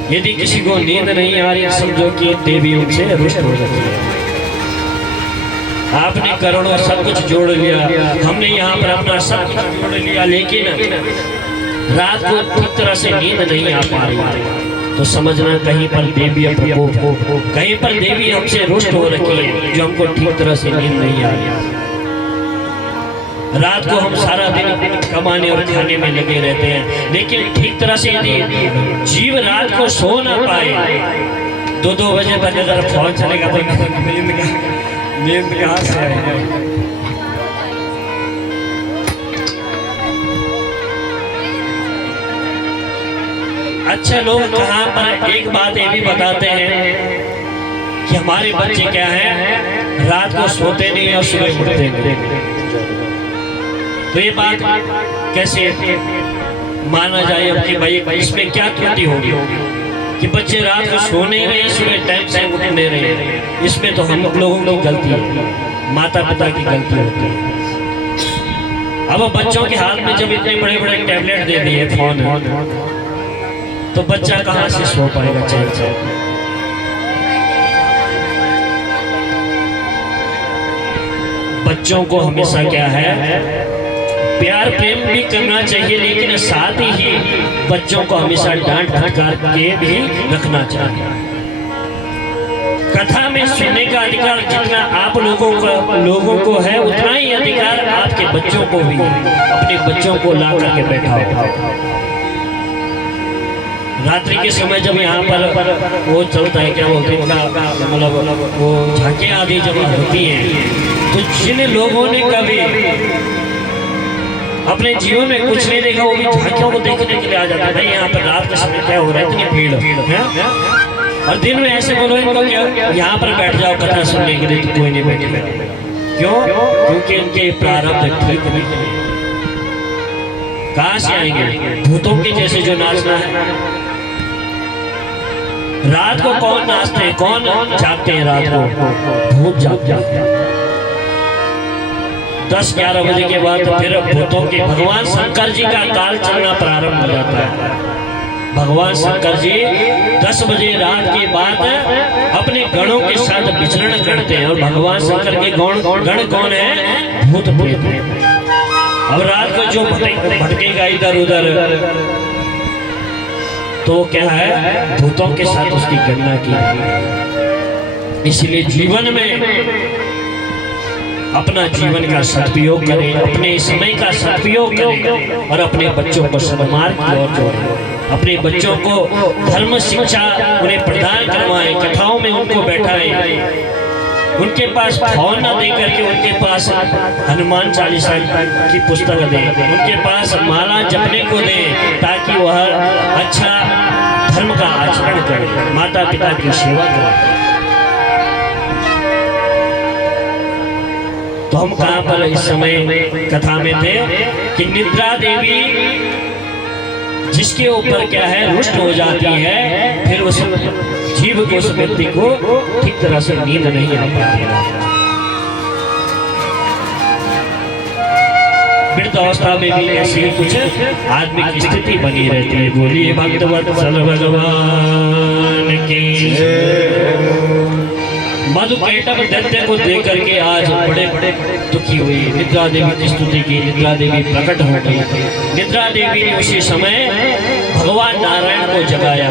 यदि किसी को नींद नहीं आ रही, समझो कि देवी उनसे रुष्ट हो जाती है। आपने करोड़ों सब कुछ जोड़ लिया, हमने यहाँ पर अपना सब कुछ जोड़ लिया, लेकिन रात को ठीक तरह से नींद नहीं आ पा रही, तो समझना कहीं पर देवी प्रकोप हो, कहीं पर देवी हमसे रुष्ट हो रखी है, जो हमको ठीक तरह से नींद नहीं आ रही। रात को हम सारा दिन कमाने और खाने में लगे रहते हैं, लेकिन ठीक तरह से यदि जीव रात को सो ना पाए, 2-2 बजे तक अगर फोन चलेगा तो नींद कहाँ से आएगी? अच्छा, लोग कहाँ पर एक बात ये भी बताते हैं कि हमारे बच्चे क्या हैं रात को सोते नहीं और सुबह उठते नहीं। तो ये बात कैसे माना जाए अब कि भाई इसमें क्या त्रुटि होगी कि बच्चे रात को सोने रहे, सुबह टाइम से उठने रहे? इसमें तो हम लोगों की गलती है, माता पिता की गलती होती है। अब बच्चों के हाथ में जब इतने बड़े बड़े टैबलेट दे दिए, फोन, तो बच्चा कहाँ से सो पाएगा चैन से? बच्चों को हमेशा क्या है प्यार प्रेम भी करना चाहिए, लेकिन साथ ही बच्चों को हमेशा डांट फटकार के भी रखना चाहिए। कथा में सुनने का अधिकार जितना आप लोगों को है, उतना ही अधिकार आपके बच्चों को भी है। अपने बच्चों को ला करके बैठाओ। रात्रि के समय जब यहाँ पर वो चलता है, क्या बोलते हैं, मतलब वो झांकियाँ आदि जब होती हैं, तो जिन लोगों ने कभी अपने जीवन में कुछ नहीं देखा, वो भी झांकियों को देखने के लिए आ जाता है। भाई यहाँ पर रात के समय क्या हो रहा है, इतनी भीड़ है। और दिन में ऐसे बोलो इनको क्या यहाँ पर बैठ जाओ कथा सुनने के लिए, तो कोई नहीं बैठेगा। क्यों? क्योंकि उनके प्रारब्ध ठीक नहीं है। कहाँ से आएंगे? भूतों के जैसे जो नाचना है। रात को कौन नाचते हैं, कौन जागते हैं? रात को भूत जागते हैं। 10-11 बजे के बाद तो फिर भूतों के भगवान शंकर जी का काल चलना प्रारंभ हो जाता है। भगवान शंकर जी 10 बजे रात के बाद अपने गणों के साथ विचरण करते हैं। और भगवान शंकर के गण कौन है? भूत प्रेत। अब रात को जो भटकेगा इधर उधर, तो क्या है भूतों के साथ उसकी गणना की। इसलिए जीवन में अपना जीवन का सदुपयोग करें, अपने समय का सदुपयोग करें और अपने बच्चों को सन्मार्ग की ओर जोड़ें। अपने बच्चों को धर्म शिक्षा उन्हें प्रदान करवाएं, कथाओं में उनको बैठाएं। उनके पास फोन न दे करके उनके पास हनुमान चालीसा की पुस्तक दें, उनके पास माला जपने को दें, ताकि वह अच्छा धर्म का आचरण करें, माता पिता की सेवा करें। तो हम कहाँ पर इस समय कथा में थे कि निद्रा देवी जिसके ऊपर क्या है रुष्ट हो जाती है, फिर उस जीव को, उस व्यक्ति को ठीक तरह से नींद नहीं आ पाती। वृद्धावस्था में भी ऐसी ही कुछ आदमी की स्थिति बनी रहती है। बोलिए भक्तवत्सल भगवान की। मधुकैटभ दैत्य को देख करके आज बड़े बड़े दुखी हुई। निद्रा देवी की स्तुति की, निद्रा देवी प्रकट हो गई। निद्रा देवी ने उसी समय भगवान नारायण को जगाया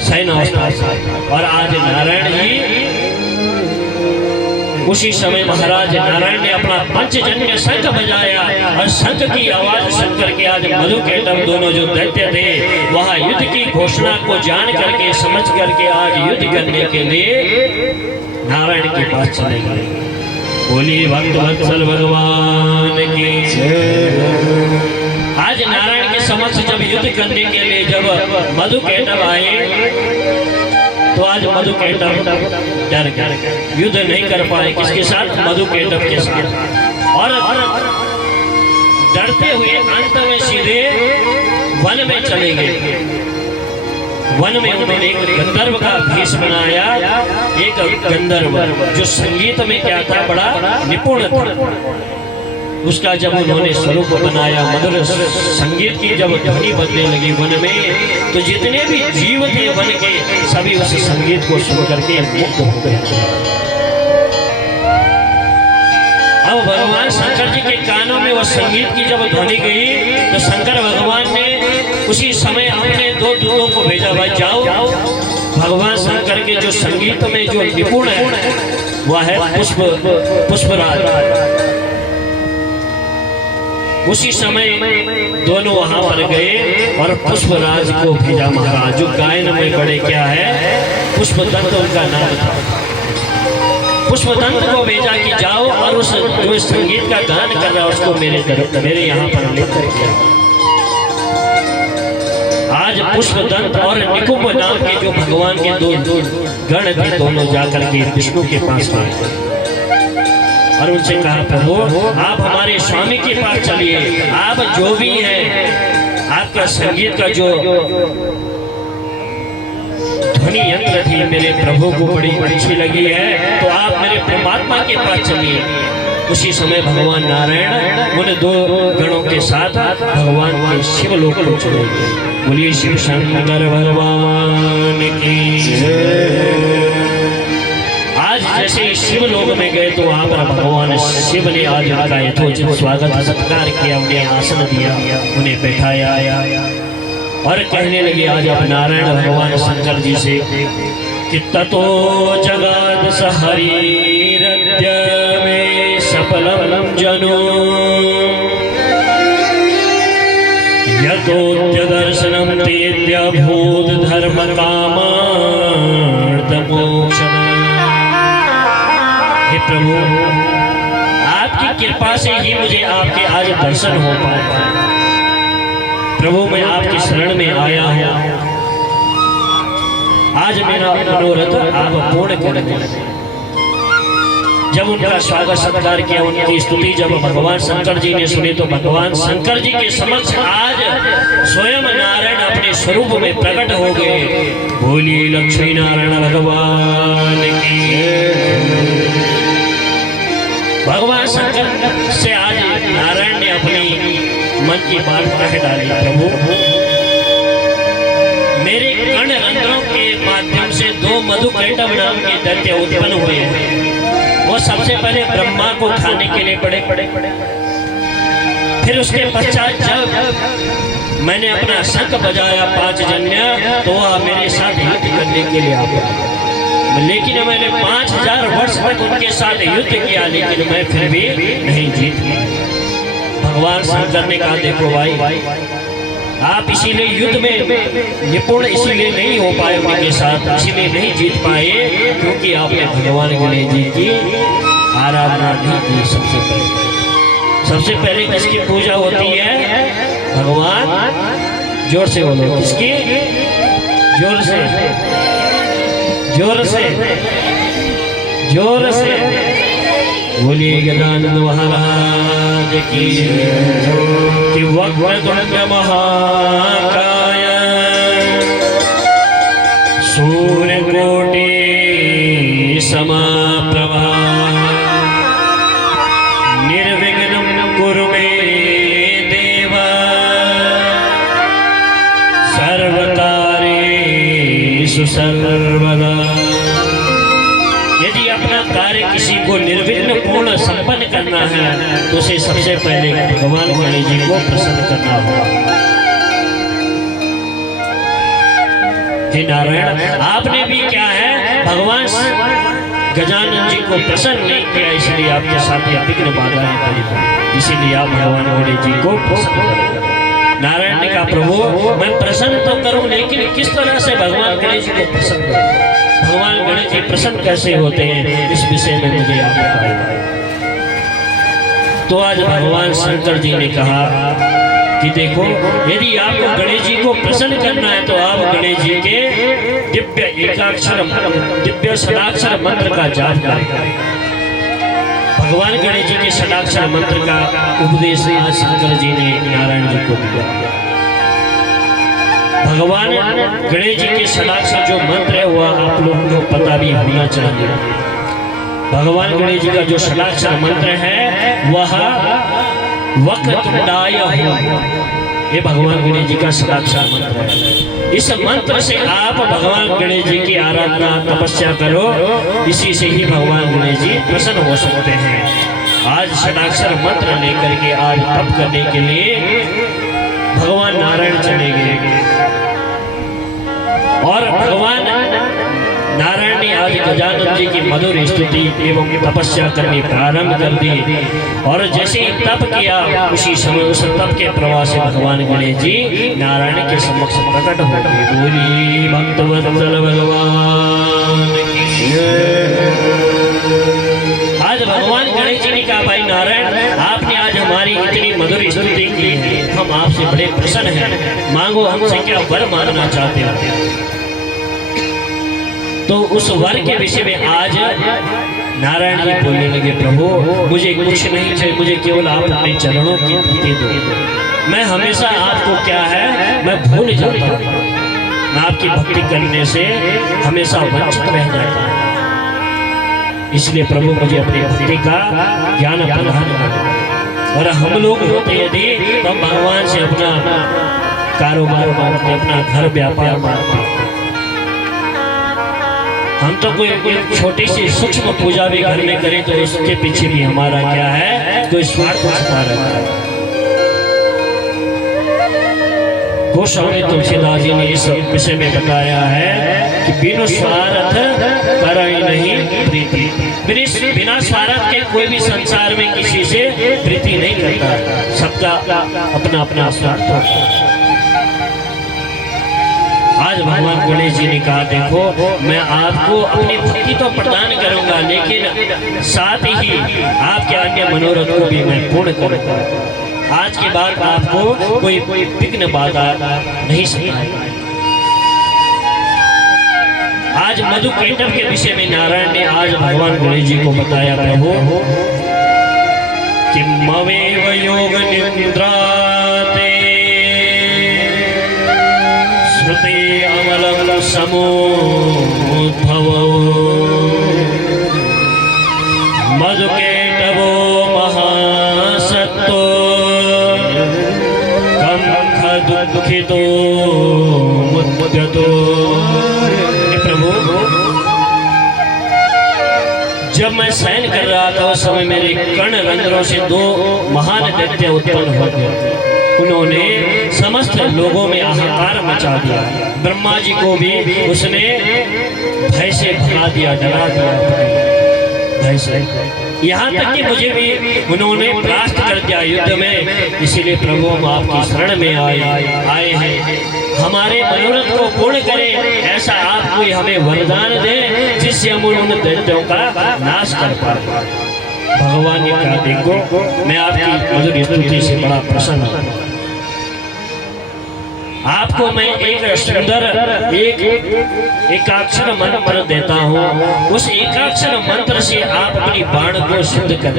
शयन अवस्था से, और आज नारायण जी उसी समय महाराज नारायण ने अपना पंचजन्य शंख बजाया, और शंख की आवाज सुनकर के आज मधुकैटभ दोनों जो दैत्य थे वहां युद्ध की घोषणा को जान करके, समझ करके आज युद्ध करने के लिए नारायण के पास चले गए। बोलिए भक्तवत्सल भगवान की। आज नारायण के समक्ष जब युद्ध करने के लिए जब मधुकैटभ आए, तो आज मधुकैटभ डर गए, युद्ध नहीं कर पाए। किसके साथ? मधुकैटभ के साथ। और डरते हुए अंत में सीधे वन में चले गए। वन में उन्होंने एक गंधर्व का भेष बनाया। एक गंधर्व जो संगीत में क्या था, बड़ा निपुण था। उसका जब उन्होंने स्वरूप बनाया, मधुर संगीत की जब ध्वनि बजने लगी वन में, तो जितने भी जीव थे वन के सभी उस संगीत को सुन करके मुक्त हो गए। अब भगवान शंकर जी के कानों में वह संगीत की जब ध्वनि गई, तो शंकर भगवान ने उसी समय अपने दो दूतों को भेजा, भाई जाओ, भगवान शंकर के जो संगीत में जो निपुण है वह है पुष्पराज। उसी समय दोनों वहां पर गए और पुष्पराज को भेजा महाराज, जो गायन में बड़े क्या है, पुष्पदंत उनका नाम था। पुष्पदंत को भेजा कि जाओ और उस जो संगीत का गान कर रहा है उसको मेरे यहाँ पर लेकर के आओ। आज पुष्पदंत और निकुंभ नाम के जो भगवान के दो गण थे, दोनों जाकर के विष्णु के पास गए और उनसे कहा, प्रभु आप हमारे स्वामी के पास चलिए, आप जो भी हैं, आपका संगीत का जो ध्वनि यंत्र थी मेरे प्रभु को बड़ी अच्छी लगी है, तो आप मेरे परमात्मा के पास चलिए। उसी समय भगवान नारायण उन दो गणों के साथ भगवान के शिवलोक को चले गए। बोलिए शिव शंकर भगवान की। आज जैसे शिवलोक में गए तो वहां पर भगवान शिव ने आज उनका यथोचित स्वागत सत्कार किया, उन्हें आसन दिया, उन्हें बैठाया और कहने लगे आज आप नारायण भगवान शंकर जी से कि ततो जगत सहरीरद्य में सफलम जनो यतोद्य दर्शनम तेद्य भूत धर्म कामार्थ मोक्षम। हे प्रभु, आपकी कृपा से ही मुझे आपके आज दर्शन हो पाए। प्रभु मैं आपकी शरण में आया हूँ, आज मेरा मनोरथ आप पूर्ण करें। जब उनका स्वागत सत्कार किया, उनकी स्तुति जब भगवान शंकर जी ने सुनी, तो भगवान शंकर जी के समक्ष आज स्वयं नारायण अपने स्वरूप में प्रकट हो गए। बोलिए लक्ष्मी नारायण भगवान की। भगवान शंकर से आज नारायण ने अपनी मन की बात कह डाली, प्रभु मेरे कर्ण रंध्रों के माध्यम से दो मधुकैटभ नाम के दैत्य उत्पन्न हुए हैं। वो सबसे पहले ब्रह्मा को खाने के लिए पड़े, फिर उसके पश्चात जब मैंने अपना शंख बजाया पांचजन्य, तो वह मेरे साथ युद्ध करने के लिए आ गया। लेकिन मैंने 5000 वर्ष तक उनके साथ युद्ध किया, लेकिन मैं फिर भी नहीं जीत पाया। भगवान शंकर ने कहा, देखो भाई, आप इसीलिए युद्ध में निपुण इसीलिए नहीं हो पाए उनके साथ, इसीलिए नहीं जीत पाए क्योंकि आपने भगवान गणेश जी की आराधना नहीं की। सबसे पहले किसकी पूजा होती है? भगवान, जोर से बोलो, किसकी? जोर से, जोर से, जोर से। बोलिए गजानन महाराज की कि वक्रतुंड महाकाय सूर्यकोटि समप्रभा निर्विघ्नं कुरु मे देव सर्वकार्येषु सर्वदा। यदि अपना कार्य किसी को निर्विघ्न पूर्ण संपन्न करना है तो उसे सबसे पहले भगवान गणेश जी को प्रसन्न करना होगा। हे नारायण, आपने भी क्या है भगवान गजानन जी को प्रसन्न नहीं किया, इसलिए आपके साथ विघ्न बाधाएं पड़ी, इसीलिए आप भगवान गणेश जी को प्रसन्न करें। नारायण ने कहा प्रभु मैं प्रसन्न तो करूं, लेकिन किस तरह से भगवान गणेश जी को प्रसन्न करूं? भगवान गणेश जी प्रसन्न कैसे होते हैं, इस विषय में मुझे आप बताइए। तो आज भगवान शंकर जी ने कहा कि देखो, यदि आपको गणेश जी को प्रसन्न करना है तो आप गणेश जी के दिव्य एकाक्षर दिव्य षडाक्षर मंत्र का जाप करें। भगवान गणेश जी के षडाक्षर मंत्र का उपदेश आज शंकर जी ने नारायण जी को दिया। भगवान गणेश जी के षडाक्षर जो मंत्र है वह आप लोगों को पता भी होना चाहिए। भगवान गणेश जी का जो षडाक्षर मंत्र है वह वक्रतुंडाय हो, ये भगवान गणेश जी का षडाक्षर मंत्र है। इस मंत्र से आप भगवान गणेश जी की आराधना तपस्या करो, इसी से ही भगवान गणेश जी प्रसन्न हो सकते हैं। आज षडाक्षर मंत्र लेकर के आज तप करने के लिए भगवान नारायण चले गए और भगवान नारायण ने आज गजानन जी की मधुर स्तुति एवं तपस्या करनी प्रारंभ कर दी। और जैसे ही तप किया उसी समय उस तप के प्रवाह से भगवान गणेश जी नारायण के समक्ष प्रकट हो गए। बोली भक्तवत्सल भगवान की आज भगवान गणेश जी ने कहा भाई नारायण, आपने आज हमारी इतनी मधुर स्तुति की है, हम आपसे बड़े प्रसन्न हैं, मांगो हमसे क्या वर मांगना चाहते हो। तो उस वर के विषय में आज नारायण जी बोलने लगे प्रभु मुझे कुछ नहीं चाहिए, मुझे केवल आप अपने चरणों की प्रीति दो। मैं हमेशा आपको क्या है मैं भूल जाता हूँ, मैं आपकी भक्ति करने से हमेशा वंचित रह जाता हूँ, इसलिए प्रभु मुझे अपनी भक्ति का ज्ञान प्रदान करो। और हम लोग होते यदि तो भगवान से अपना कारोबार मांगते, अपना घर व्यापार मांगते, हम तो कोई छोटी सी सूक्ष्म पूजा भी घर में करें तो उसके पीछे भी हमारा क्या है कोई स्वार्थ छिपा रहता है। गोस्वामी तुलसीदास जी ने इस विषय में बताया है कि बिनु स्वार्थ करई नहीं प्रीति, बिना स्वार्थ के कोई भी संसार में किसी से प्रीति नहीं करता, सबका अपना अपना स्वार्थ। आज भगवान गणेश जी ने कहा देखो मैं आपको अपनी भक्ति तो प्रदान करूंगा, लेकिन साथ ही आपके अन्य मनोरथ को भी मैं पूर्ण करूंगा। आज के बाद आपको कोई विघ्न बाधा नहीं सताएगा। आज मधु कैटभ के विषय में नारायण ने आज भगवान गणेश जी को बताया प्रभु कि ममेव योग निद्राते श्रुति अमलम समोद्भव मधुकैटभो महासत्तो कंख दुखितो मुद्यतो। प्रभु जब मैं शयन कर रहा था उस समय मेरे कर्ण रंध्रों से दो महान दैत्य उत्पन्न हो गए, उन्होंने समस्त लोगों में हाहाकार मचा दिया। ब्रह्मा जी को भी उसने भय से भगा दिया, डरा दिया भय से, यहाँ तक कि मुझे भी उन्होंने परास्त कर दिया युद्ध में। इसीलिए प्रभु हम आपकी शरण में आए हैं, हमारे मनोरथ को पूर्ण करें, ऐसा आप कोई हमें वरदान दे जिससे हम उन दैत्यों का नाश कर पाए। भगवान ने कहा देखो मैं आपकी मधुर स्तुति से बड़ा प्रसन्न हूँ। आपको मैं एक सुंदर एकाक्षर मंत्र देता हूँ। उस एकाक्षर मंत्र से आप अपनी बाण को सिद्ध कर।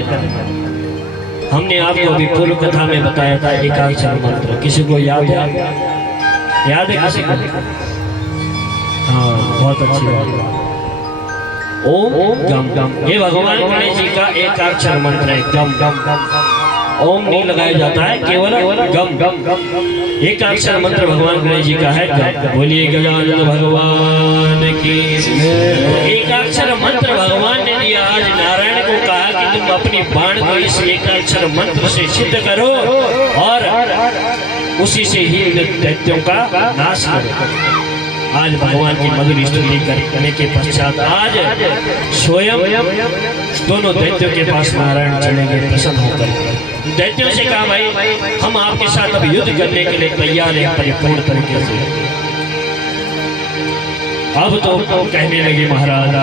हमने आपको अभी पूर्व कथा में बताया था एकाक्षर मंत्र, किसी को याद है? याद है किसी को? हाँ, बहुत अच्छी बात। ओम गम गम, ये भगवान गणेश जी का एकाक्षर मंत्र है। गम गम, ओम नहीं लगाया जाता है, केवल गम गम। एकाक्षर मंत्र भगवान गणेश जी का है। गम। बोलिए गजानन भगवान की। एकाक्षर मंत्र भगवान ने दिया। आज नारायण को कहा कि तुम अपनी बाण को इस एकाक्षर मंत्र से सिद्ध करो और उसी से ही दैत्यों का नाश करो। आज भगवान की मधुर स्तुति करने के पश्चात आज स्वयं दोनों दैत्यों के पास नारायण चलेंगे प्रसन्न होकर। दैत्यों से कहा, भाई हम आपके साथ अब युद्ध करने के लिए तैयार हैं परिपूर्ण तरीके से। अब तो कहने लगे महाराज।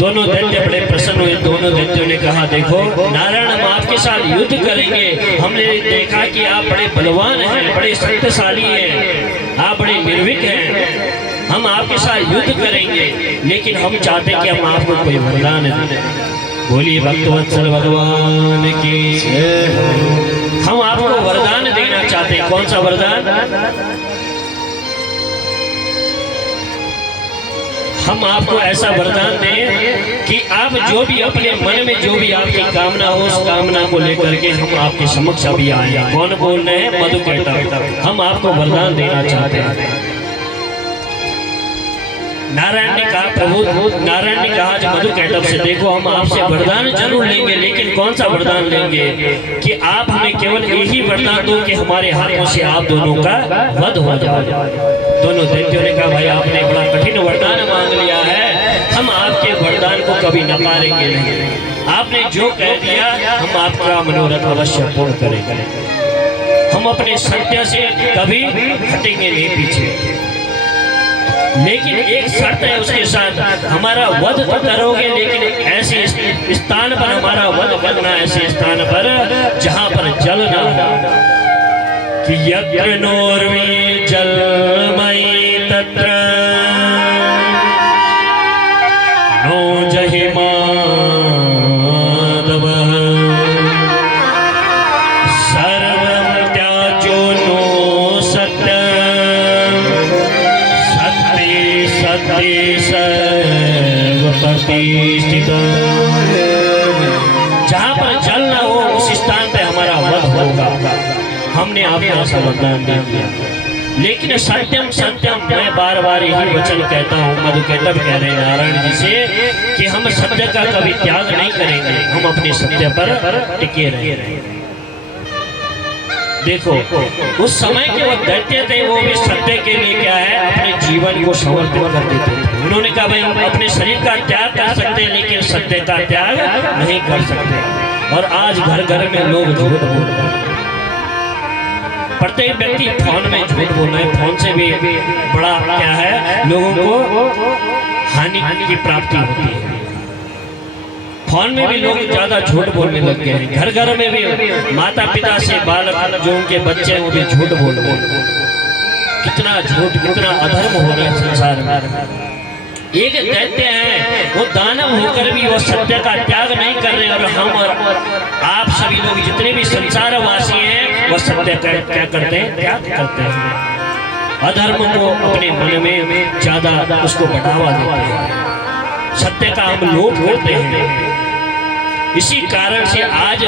दोनों दैत्य बड़े प्रसन्न हुए। दोनों दैत्यों ने कहा, देखो नारायण, हम आपके साथ युद्ध करेंगे। हमने देखा कि आप बड़े बलवान हैं, बड़े शक्तिशाली हैं, आप बड़े निर्भीक हैं। हम आपके साथ युद्ध करेंगे, लेकिन हम चाहते कि हम आपको कोई वरदान दें। बोलिए भक्तवत्सल भगवान की। हम आपको वरदान देना चाहते हैं। कौन सा वरदान? हम आपको ऐसा वरदान दें कि आप जो भी अपने मन में जो भी आपकी कामना हो, उस कामना को लेकर के हम आपके समक्ष अभी आए। कौन बोल रहे हैं? मधुकैटभ। हम आपको वरदान देना चाहते हैं। नारायण ने कहा, प्रभु नारायण ने कहा जो मधुकैटभ से, देखो हम आपसे वरदान जरूर लेंगे, लेकिन कौन सा वरदान लेंगे कि आप हमें केवल यही वरदान दो कि हमारे हाथों से आप दोनों का वध हो जाए। दोनों दैत्यों ने कहा, भाई आपने बड़ा कठिन वरदान मांग लिया है, हम आपके वरदान को कभी नकारेंगे नहीं। आपने जो कह दिया हम आपका मनोरथ अवश्य पूर्ण करेंगे। हम अपने सत्य से कभी हटेंगे नहीं पीछे, लेकिन एक शर्त है उसके साथ, हमारा वध तो करोगे, लेकिन ऐसे स्थान पर हमारा वध करना, ऐसे स्थान पर जहां पर जल ना हो। कि यत्र नोर्वी जलमयी तत्र नो जहि माधवः सर्वं त्याजो नो सत्यं सत्ये सत्ये सर्व प्रतिष्ठितम्। जहाँ पर जल ना हो उस स्थान पे हमारा वध होगा। हमने आपको ऐसा वरदान दे दिया। लेकिन सत्यम सत्यम, मैं बार बार यही वचन कहता हूँ। मधुकैटभ कह रहे हैं नारायण जी से कि हम सत्य का कभी त्याग नहीं करेंगे, हम अपने सत्य पर टिके रहेंगे। देखो उस समय के वो दैत्य थे, वो भी सत्य के लिए क्या है, अपने जीवन को समर्पित कर देते थे। उन्होंने कहा, भाई हम अपने शरीर का त्याग कर सकते हैं, लेकिन सत्य का त्याग नहीं कर सकते। और आज घर घर में लोग झूठ बोल रहे हैं। प्रत्येक व्यक्ति फोन में झूठ बोल रहे हैं। फोन से भी बड़ा क्या है, लोगों को हानि की प्राप्ति होती है। फोन में भी लोग ज्यादा झूठ बोलने लग गए हैं। घर घर में भी माता पिता से बालक जो उनके बच्चे हैं वो भी झूठ बोल रहे हैं। कितना झूठ, कितना अधर्म हो रहा है संसार में। एक दैत्य है, वो दानव होकर भी वो सत्य का त्याग नहीं कर रहे। और हम और आप सभी लोग जितने भी संसार वासी हैं, वो सत्य का क्या करते हैं, त्याग करते हैं। अधर्म को अपने मन में ज्यादा उसको बढ़ावा देते हैं, सत्य का हम लोप करते हैं। इसी कारण से आज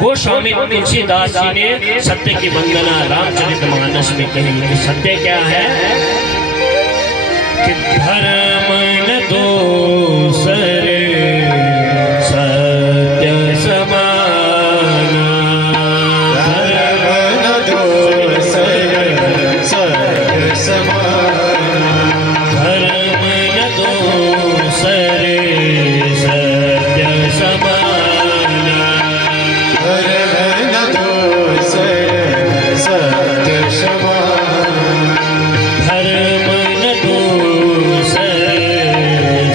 गोस्वामी तुलसीदास जी ने सत्य की वंदना रामचरितमानस में कही कि सत्य क्या है कि धर्म न दूसरे सत्य समाना, धर्म न दूसरे सत्य समाना, धर्म न दूसरे सत्य समाना, धर्म न दूसरे सत्य समाना, धर्म न दूसरे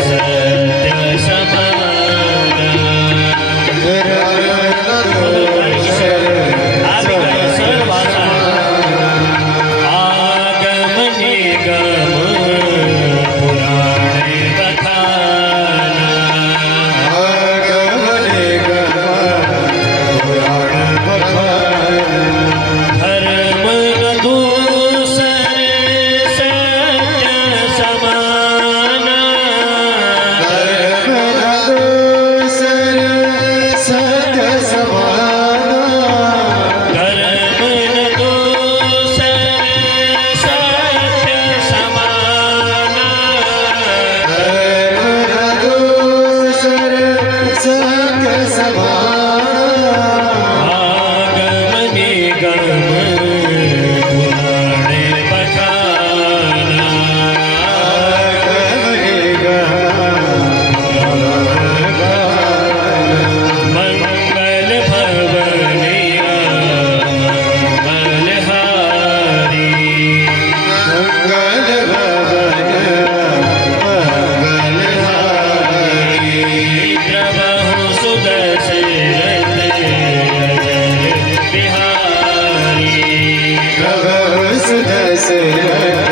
सत्य दशरथ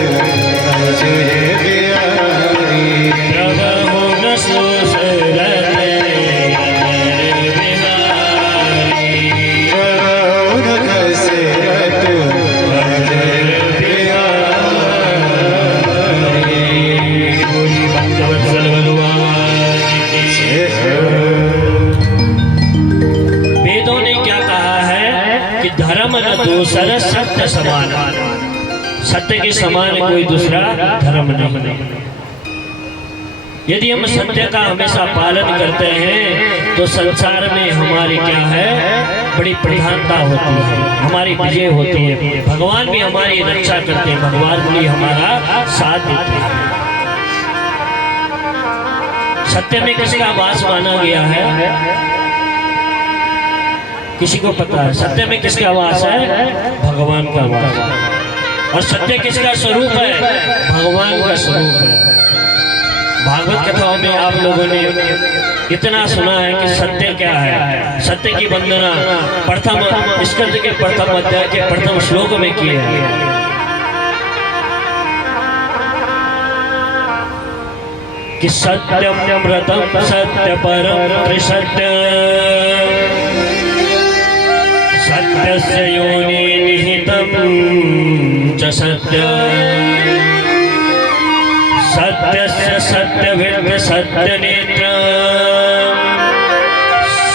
अजय बिहारी प्रभु न सुसरत बिहारी प्रभु दशरथ अजय बिहारी भक्तवत्सल भगवान की वेदों ने क्या कहा है कि धर्म न दूसर सत्य समान। सत्य के समान कोई दूसरा धर्म नहीं। यदि हम सत्य का हमेशा पालन करते हैं तो संसार में हमारी क्या है, बड़ी प्रधानता होती है, हमारी विजय होती है। भगवान भी हमारी रक्षा करते हैं, भगवान भी हमारा साथ देते हैं। सत्य में किसका वास माना गया है? किसी को पता है सत्य में किसका वास है? भगवान का वास। और सत्य किसका स्वरूप है? भगवान का स्वरूप है। भागवत कथाओं में आप लोगों ने इतना सुना है कि सत्य क्या है। सत्य की वंदना प्रथम स्कंद के प्रथम अध्याय के प्रथम श्लोक में की है। कि सत्यम व्रतम सत्य परम त्रिसत्य सत्यस्य योनि निहितं च सत्य सत्यस्य सत्यविद्य सत्यनेत्रं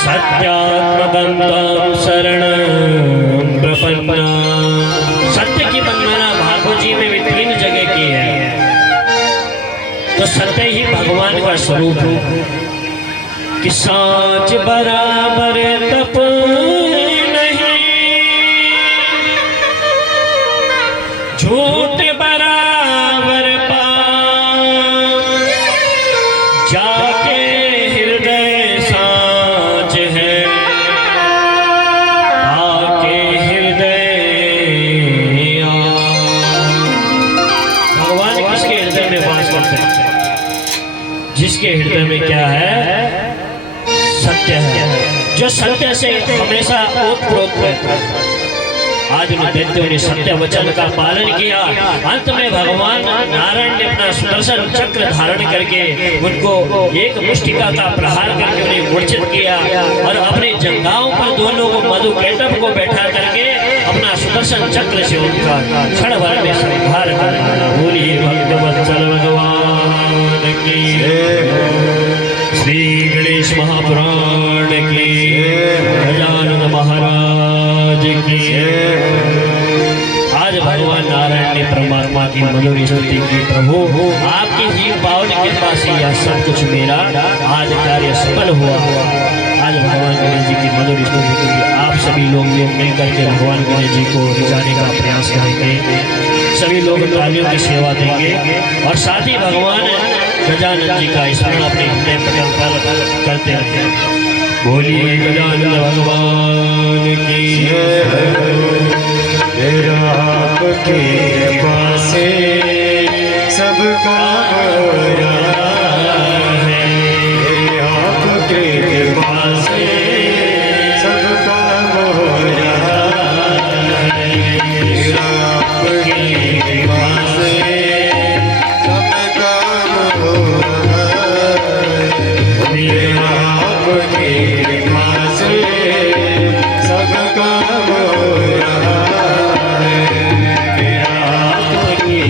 सत्यात्मकं तं शरणं प्रपन्ना। सत्य की वंदना भागवत जी में भी 3 जगह की है। तो सत्य ही भगवान का स्वरूप है कि साच बराबर तप झूठ बराबर पाप जाके हृदय साच है आके हृदय भगवान किसके हृदय में वास करते हैं? जिसके हृदय में क्या है? सत्य है, जो सत्य से हमेशा ओतप्रोत रहता है। आज उन दैत्यों ने सत्य वचन का पालन किया। अंत में भगवान नारायण ने अपना सुदर्शन चक्र धारण करके उनको एक मुष्टिका का प्रहार करके उन्हें मूर्छित किया और अपने जंघाओं पर दोनों को मधुकैटभ को बैठा करके अपना सुदर्शन चक्र से उनका क्षण भर में संहार कर डाला। बोलिए भक्तवत्सल भगवान की श्री गणेश महापुराण की गजानन महाराज की। आज भगवान नारायण ने परमात्मा की मधुर स्तुति की। प्रभु आपकी ही पावन कृपा से यह सब कुछ मेरा आज कार्य सफल हुआ। आज भगवान गणेश जी की मधुर स्तुति के लिए आप सभी लोग मिलकर के भगवान गणेश जी को रिझाने का प्रयास करेंगे। सभी लोग तालियों की सेवा देंगे और साथ ही भगवान गजानन जी का स्मरण अपने हृदय पटल पर करते रहें। बोलिए गजानन भगवान की मेरा आपके पास सब काम हो रहा है। मेरे आपके पास सब काम हो रहा है। मेरा आपके पास सब काम हो रहा है। मेरा आपके पास सब काम हो रहा है। मेरा आपके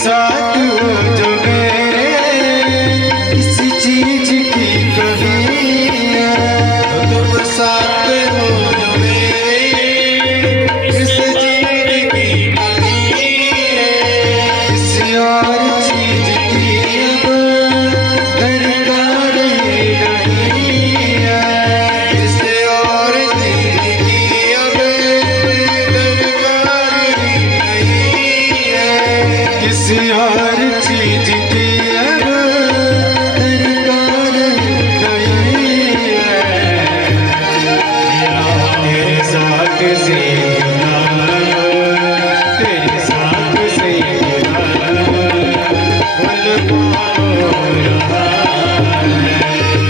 साथ हो जो मेरे किसी चीज की कमी है। तुम साथ हो जो मेरे किस चीज की कमी है। किसी और चीज की अब दरकार ही नहीं है। किसी और चीज की अब दरकार ही नहीं है। किसी और चीज की अब दरकार नहीं है। तेरे साथ से तेरे साथ से पल पाओ रहा है।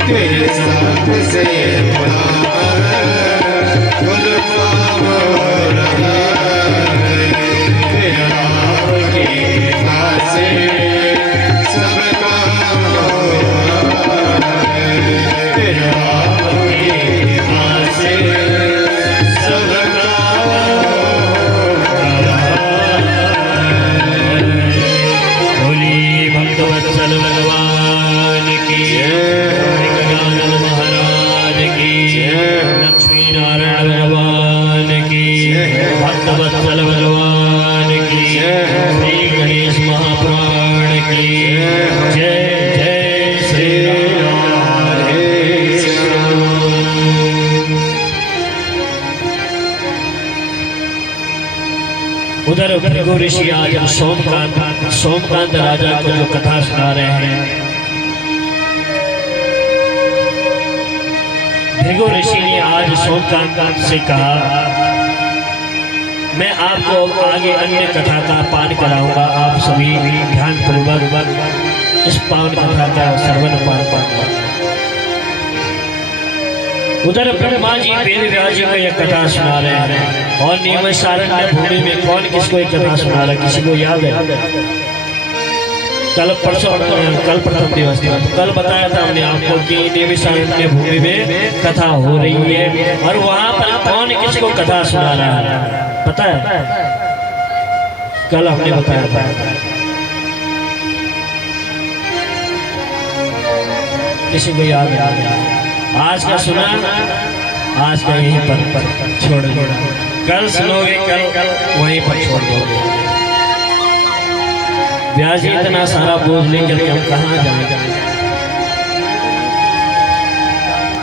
तेरे साथ से पल पाओ रहा है। तेरा नाम के पास सब काम हो रहा है। तेरा नाम के पास सब काम हो रहा है। बोली भक्तवत्सल भगवान की गजानन महाराज की लक्ष्मी नारायण भगवान की भक्तवत्सल भगवान की श्री गणेश महापुराण की जय जय श्री राम। उधर भृगु ऋषि आज सोमकांत राजा को जो कथा सुना रहे हैं। भृगु ऋषि ने आज सोमकांत से कहा, मैं आपको आगे अन्य कथा का पान कराऊंगा। आप सभी ध्यान पूर्वक इस पावन कथा का श्रवण पान करें। उधर ब्रह्मा जी वेद व्यास जी को यह कथा सुना रहे हैं और नैमिषारण्य भूमि में कौन किसको एक कथा सुना रहा है, किसी को याद है? कल प्रथम दिवस था, कल बताया था हमने आपको कि नैमिषारण्य भूमि में कथा हो रही है और वहां पर कौन किसको कथा सुना रहा है पता है? कल हमने बताया था। किसी को याद है? आज का सुना, आज का यहीं पर छोड़ दो। कल सुनोगे, कल वहीं पर छोड़ दोगे। व्यास जी इतना सारा बोझ लेकर के हम कहाँ जाएंगे?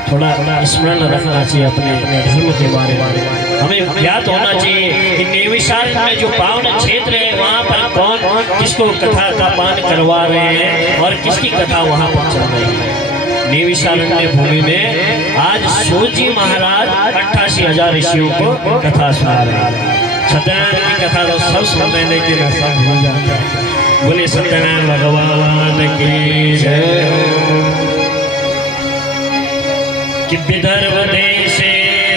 थोड़ा स्मरण रखना चाहिए अपने धर्म के बारे में। हमें ज्ञात होना चाहिए कि नैमिषारण्य में जो पावन क्षेत्र है वहाँ पर कौन किसको कथा का पान करवा रहे हैं और किसकी कथा वहाँ पर चल रही है। नैमिषारण्य भूमि में आज सूत जी महाराज 88,000 ऋषियों को कथा सुना रहे हैं। सत्यनारायण की कथा तो सब सुनते हैं लेकिन सब भूल जाते हैं। बोले सत्यनारायण भगवान की जय। कि विदर्भ देश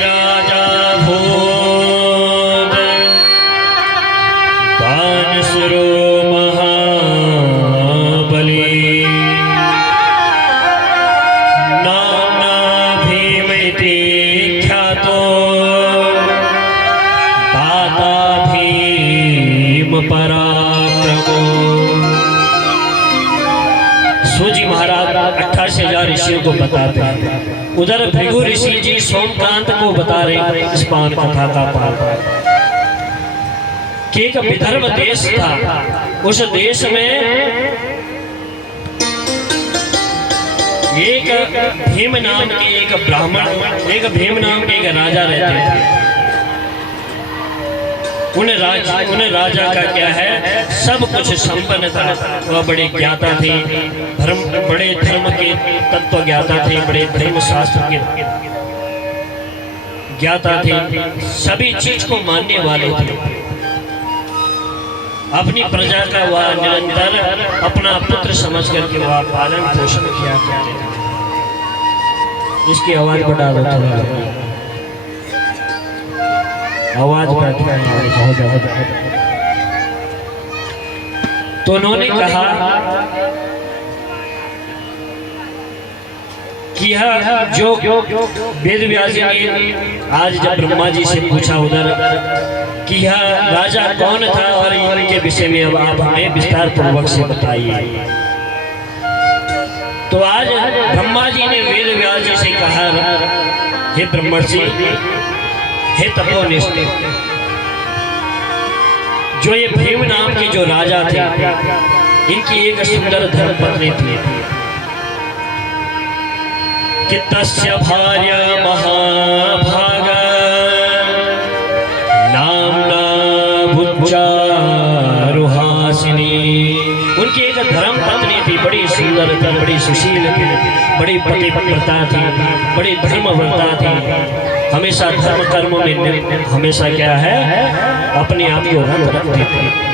राजा भूत दान सुरो सूजी महाराज 88,000 ऋषियों को बताते हैं। उधर भृगु ऋषि जी सोमकांत को बता रहे इस पावन कथा का पाठ कि एक विदर्भ देश था। उस देश में एक भीम नाम के एक ब्राह्मण, एक भीम नाम के एक राजा रहते थे। उन राजा का क्या है, सब कुछ संपन्न था। वह बड़े ज्ञाता थे, बड़े धर्म के तत्व ज्ञाता थे, बड़े धर्म शास्त्र के ज्ञाता थे, सभी चीज को मानने वाले थे। अपनी प्रजा का वह निरंतर अपना पुत्र समझ करके वह पालन पोषण किया करते थे। इसकी आवाज बढ़ा दो थोड़ा, आवाज बहुत ज्यादा। तो उन्होंने कहा कि यह जो वेद व्यास जी ने आज जब ब्रह्मा जी से पूछा उधर कि यह राजा कौन था और इनके विषय में अब आप हमें विस्तार पूर्वक से बताइए। तो आज ब्रह्मा जी ने वेद व्यास जी से कहा, हे ब्रह्मर्षि, हे तपोनिष्ठ, जो ये भीम नाम के जो राजा थे, इनकी एक सुंदर धर्मपत्नी थी कि तस्य भार्या महाभागा नामना भुज्जारुहासिनी। उनकी एक धर्म पत्नी थी, बड़ी सुंदर थी, बड़ी सुशील थी, बड़ी पतिव्रता थी, बड़ी धर्मव्रता थी। हमेशा धर्म कर्म में हमेशा क्या है, अपने आप को रंग रखती थी।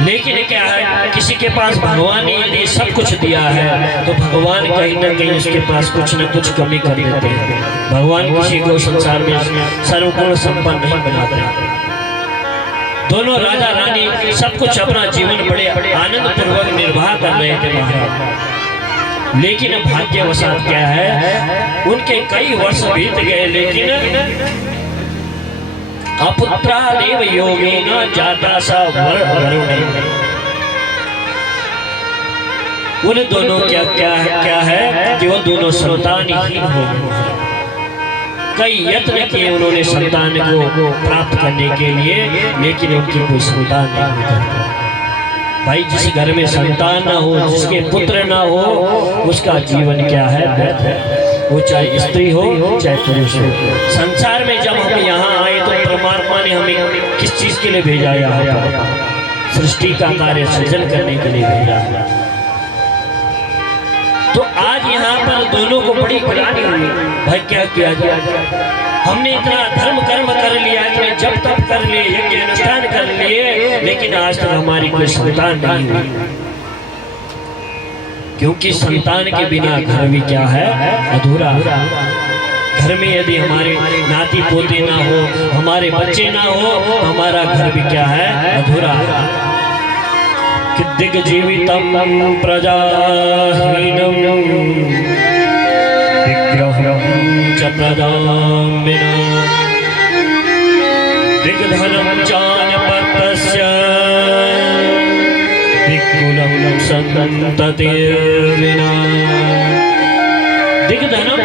लेकिन क्या है, किसी के पास भगवान ने यदि सब कुछ दिया है तो भगवान कहीं ना कहीं उसके पास कुछ न कुछ कमी कर देते हैं। भगवान किसी को संसार में सर्वगुण संपन्न नहीं बनाते। दोनों राजा रानी सब कुछ अपना जीवन बड़े आनंद पूर्वक निर्वाह कर रहे थे महाराज। लेकिन भाग्यवशात क्या है, उनके कई वर्ष बीत गए, लेकिन अपुत्रादेव योगेन जाता सा वरुण। उन दोनों क्या है कि वो दोनों संतान ही हो। कई यत्न किए उन्होंने संतान को प्राप्त करने के लिए, लेकिन उनकी कोई संतान नहीं करता। भाई, जिस घर में संतान ना हो, जिसके पुत्र ना हो, उसका जीवन क्या है, व्यर्थ है। वो चाहे स्त्री हो चाहे पुरुष हो। संसार में जब हम यहाँ आए तो परमात्मा ने हमें किस चीज के लिए भेजा? यहाँ पर सृष्टि का कार्य सृजन करने के लिए भेजा। तो आज यहाँ पर दोनों को बड़ी ग्लानि हुई। भाई, क्या किया जाए? हमने इतना धर्म कर्म कर लिया, इतने जब तब कर लिए, यज्ञ अनुष्ठान कर लिए, लेकिन आज तक हमारी कोई संतान नहीं हुई। क्योंकि संतान के बिना घर भी क्या है, अधूरा। घर में यदि हमारे नाती पोते ना हो, हमारे बच्चे ना हो, तो हमारा घर भी क्या है, अधूरा। कि दिग्जीवितम प्रजाहीनम विग्रहं च प्रजामिना दिग्धनं चान्यपत्यस्य दिक्कुलं सन्ततिर्विना। दिग्धनं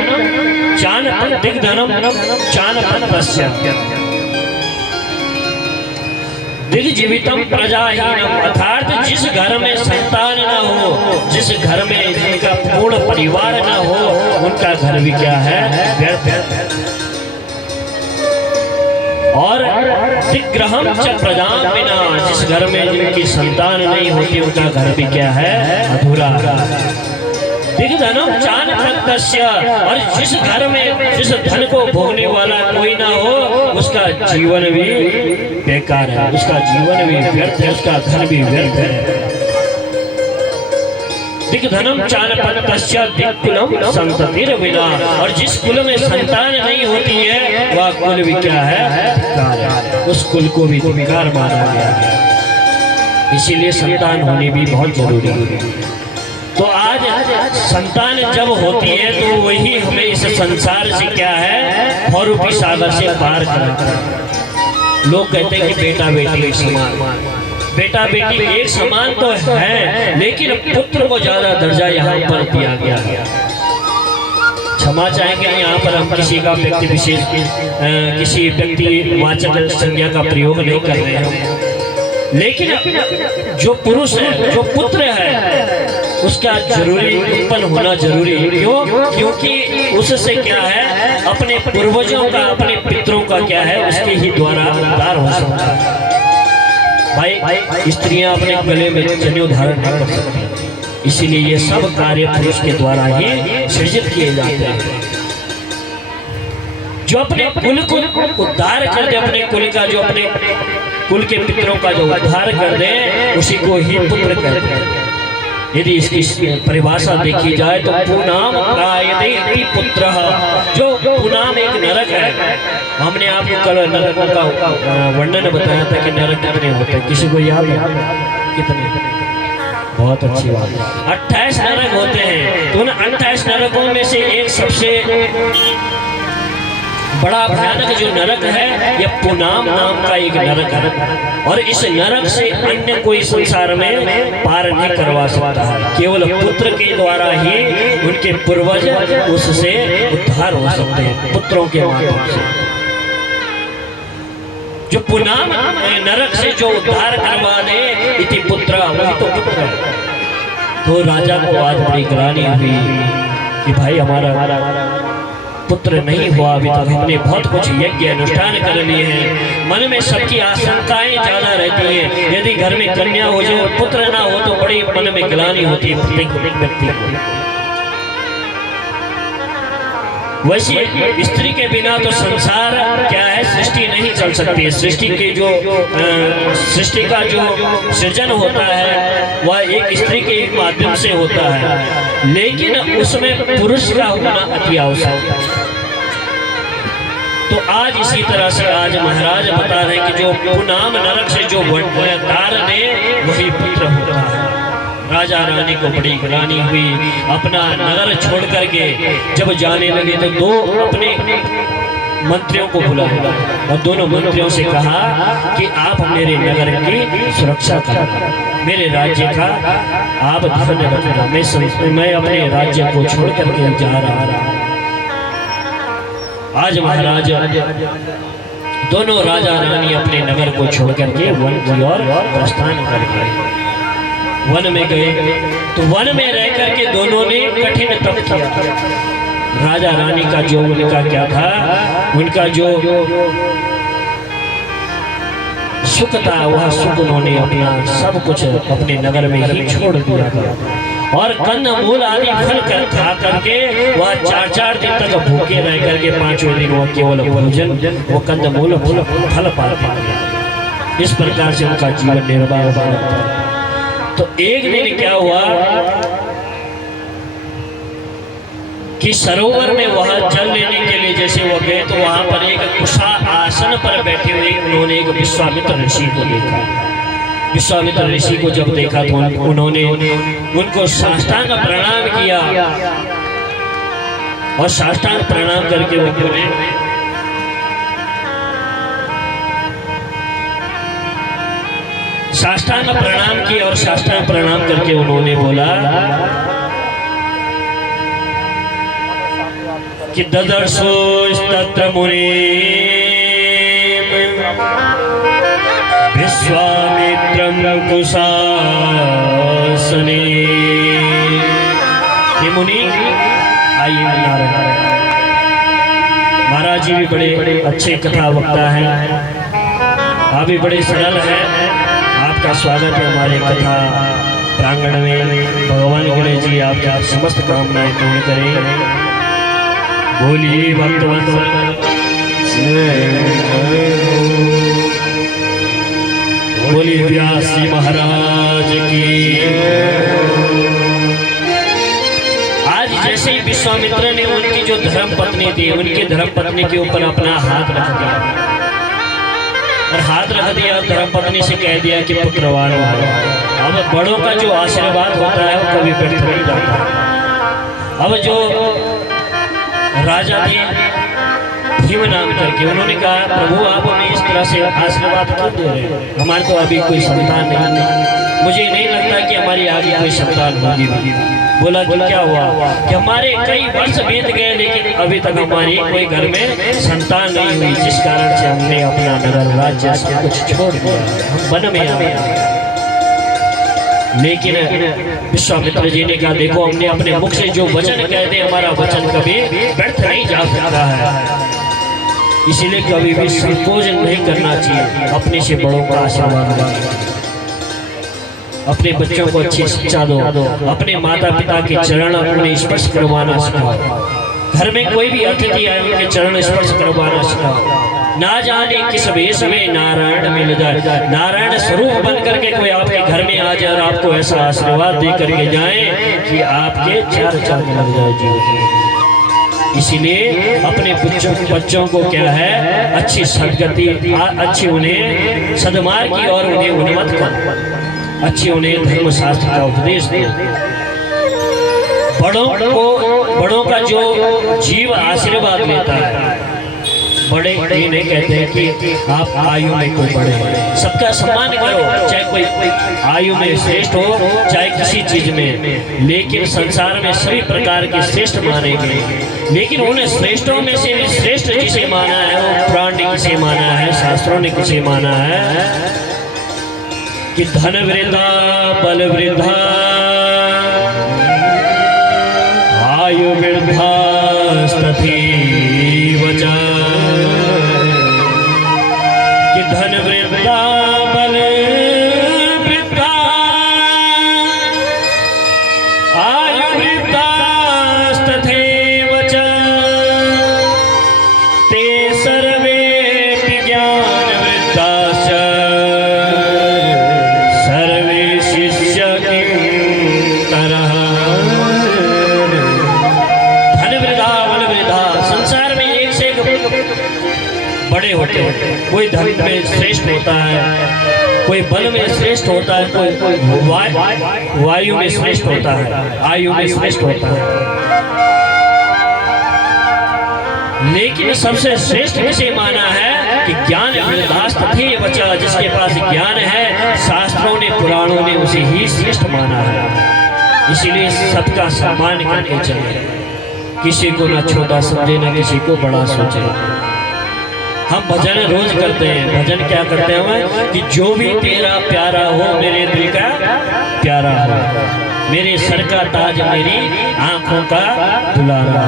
चान्यपत्यस्य दिग्जीवितम प्रजाहीनम, अर्थात जिस घर में संतान न हो, जिस घर में जिनका पूर्ण परिवार न हो, उनका घर भी क्या है, व्यर्थ। और दिग्ग्रहं च प्रजामिना, जिस घर में जिनकी संतान नहीं होती, उनका घर भी क्या है, अधूरा। दिग्धनम चान्यपत्यस्य, और जिस घर में जिस धन को भोगने वाला कोई ना हो, उसका जीवन भी बेकार है, उसका जीवन भी व्यर्थ है, उसका धन भी व्यर्थ है। दिग्धनम चान्यपत्यस्य दिक्कुलं सन्ततिर्विना, और जिस कुल में संतान नहीं होती है, वह कुल भी क्या है, बेकार है, उस कुल को भी बेकार माना गया है। इसीलिए संतान होनी भी बहुत जरूरी है। तो आज संतान जब होती है तो वही हमें इस संसार से क्या है, भौरूपी सागर से पार करता है। लोग कहते हैं कि बेटा बेटी एक समान, बेटा बेटी एक समान तो है, लेकिन पुत्र को ज्यादा दर्जा यहाँ पर दिया गया। क्षमा चाहेंगे, यहाँ पर हम किसी का व्यक्ति विशेष किसी व्यक्ति वाचक संज्ञा का प्रयोग नहीं कर रहे हैं, लेकिन जो पुरुष है, जो पुत्र है, उसका जरूरी उत्पन्न होना जरूरी है। क्यों? क्योंकि उससे क्या है, अपने पूर्वजों का, अपने पितरों का क्या है, उसके ही द्वारा उद्धार हो सकता है। भाई, स्त्रियां अपने गले में जनेऊ धारण नहीं कर सकती, इसीलिए ये सब कार्य पुरुष के द्वारा ही सृजित किए जाते हैं। जो अपने कुल को उद्धार कर दे, अपने कुल का, जो अपने कुल के पितरों का जो उद्धार कर दे, उसी को ही पुत्र कहते हैं। यदि इसकी परिभाषा देखी जाए तो पुनाम प्रायते पुत्रः, जो पुनाम एक नरक है। हमने आपको कल नरकों का वर्णन बताया था कि नरक कितने होते हैं, किसी को याद है कितने? बहुत अच्छी बात है। 28 नरक होते हैं, तो उन 28 नरकों में से एक सबसे बड़ा भयानक जो नरक है, यह पुनाम नाम का एक नरक है। और इस नरक से अन्य कोई संसार में पार नहीं करवा सकता है। केवल पुत्र के द्वारा ही उनके पूर्वज उससे उद्धार हो सकते हैं, पुत्रों के माध्यम से। जो पुनाम नरक से जो उद्धार करवा दे, इति पुत्र, वही तो पुत्र है। तो राजा को आज बड़ी ग्लानि हुई कि भाई हमारा पुत्र नहीं हुआ अभी तक, हमने बहुत कुछ यज्ञ अनुष्ठान कर लिए हैं। मन में सबकी आशंकाएं ज्यादा रहती हैं। यदि घर में कन्या हो जाए और पुत्र ना हो तो बड़ी मन में ग्लानि होती है प्रत्येक व्यक्ति को। वैसे स्त्री के बिना तो संसार क्या है, सृष्टि नहीं चल सकती है। सृष्टि की जो सृष्टि का जो सृजन होता है वह एक स्त्री के माध्यम से होता है, लेकिन उसमें पुरुष का होना अति आवश्यक है। तो आज इसी तरह से आज महाराज बता रहे हैं कि जो पुनाम नरक से जो तार दे वही पुत्र होता है। राजा रानी को बड़ी ग्लानि हुई। अपना नगर छोड़ करके जब जाने लगे तो दो अपने मंत्रियों को बुलाया और दोनों मंत्रियों से कहा कि आप मेरे नगर की सुरक्षा करें, मेरे राज्य का आप ध्यान रखना। मैं अपने राज्य को छोड़ करके जा रहा। आज महाराज दोनों राजा रानी अपने नगर को छोड़ करके वन की ओर प्रस्थान कर गए। वन में गए तो वन में रह करके दोनों ने कठिन तप किया। राजा रानी का जो उनका क्या था, उनका जो सुख था वह सुख उन्होंने अपना सब कुछ अपने नगर में ही छोड़ दिया था। और कंद मूल आदि फल खा करके वह 4-4 दिन तक भूखे रह करके 5वें दिन वह केवल भोजन वो कंद मूल फल पाते। इस प्रकार से उनका जीवन निर्वाह हुआ। तो एक दिन क्या हुआ कि सरोवर में वह जल लेने के लिए जैसे वो गए तो वहां पर एक कुशा आसन पर बैठे हुए उन्होंने एक विश्वामित्र ऋषि को देखा। विश्वामित्र ऋषि को जब देखा तो उन्होंने उनको साष्टांग प्रणाम किया और साष्टांग प्रणाम करके वो बोले, साष्टांग प्रणाम किया और साष्टांग प्रणाम करके उन्होंने बोला कि ददर्शो तत्र मुनि विश्वामित्रं कुशासने। ये मुनि आइए महाराज जी भी बड़े अच्छे कथा वक्ता हैं, आप भी बड़े सरल हैं। आपका स्वागत है हमारे कथा प्रांगण में। भगवान गणेश जी आपकी समस्त कामनाएं पूर्ण करें। बोलिए भक्तवत्सल बोलिए व्यास जी महाराज की। आज जैसे ही विश्वामित्र ने उनकी जो धर्म पत्नी थी, उनकी धर्म पत्नी के ऊपर अपना हाथ रख दिया और हाथ रख दिया, धर्म पत्नी से कह दिया कि पुत्रवान हो। अब बड़ों का जो आशीर्वाद होता है वो कभी व्यर्थ नहीं जाता। अब जो राजा थे भीम नाम करके, उन्होंने कहा प्रभु आप हमें इस तरह से आशीर्वाद क्यों दे रहे हैं, हमारे तो अभी कोई संतान नहीं, मुझे नहीं लगता कि हमारी आगे कोई संतान होगी। बोला कि क्या हुआ कि हमारे कई वर्ष बीत गए लेकिन अभी तक हमारी कोई घर में संतान नहीं हुई, जिस कारण से हमने अपना नगर राज्य सब कुछ छोड़ दिया, हम वन में आ गए। लेकिन विश्वामित्र जी ने कहा देखो हमने अपने मुख से जो वचन कहते हैं हमारा वचन कभी व्यर्थ नहीं जा सकता है, इसीलिए कभी भी संकोच नहीं करना चाहिए। अपने से बड़ों का आशीर्वाद लो, अपने बच्चों को अच्छी शिक्षा दो, अपने माता पिता के चरण उन्हें स्पर्श करवाना सिखाओ। घर में कोई भी अतिथि आए उनके चरण स्पर्श करवाना सिखाओ। ना जाने किस वेश में नारायण मिल जाए, नारायण स्वरूप बन करके कोई आपके घर में आ जाए और आपको ऐसा आशीर्वाद दे करके जाए कि आपके चार चांद लग जाए जीवन। इसीलिए अपने बच्चों को क्या है अच्छी सदगति, अच्छी उन्हें सदमार्ग की और उन्हें उन्मत्त कर। अच्छे उन्हें धर्म शास्त्र का उपदेश दो। बड़ों का जो जीव आशीर्वाद लेता है, बड़े ये नहीं कहते हैं कि आप आयु में कोई बड़े, सबका सम्मान करो, चाहे कोई आयु में श्रेष्ठ हो चाहे किसी चीज में, लेकिन संसार में सभी प्रकार के श्रेष्ठ माने गए। लेकिन उन श्रेष्ठों में से भी श्रेष्ठ जिसे माना है वो पुराण ने किसे माना है, शास्त्रों ने किसे माना है कि धन वृद्धा बल वृद्धा आयु वृद्धा तथैव च, कि धन वृद्धा बल वृद्धा आयु वृद्धा तथैव च, ते सर्वेऽपि ज्ञान वृद्धाश्च सर्वे शिष्य किंकरः। बड़े होते हैं, कोई धन में श्रेष्ठ होता है, कोई बल में श्रेष्ठ होता है, कोई वायु में श्रेष्ठ होता है, आयु में श्रेष्ठ होता है। लेकिन सबसे श्रेष्ठ किसे माना है कि ज्ञान वृद्धास तथैव च, जिसके पास ज्ञान है, शास्त्रों ने पुराणों ने उसे ही श्रेष्ठ माना है। इसीलिए सबका सम्मान करके चले, किसी को ना छोटा समझे ना किसी को बड़ा सोचे। हम भजन रोज करते हैं, भजन क्या करते हैं कि जो भी तेरा प्यारा हो मेरे दिल का प्यारा हो, मेरे सर का ताज मेरी आंखों का दुलारा,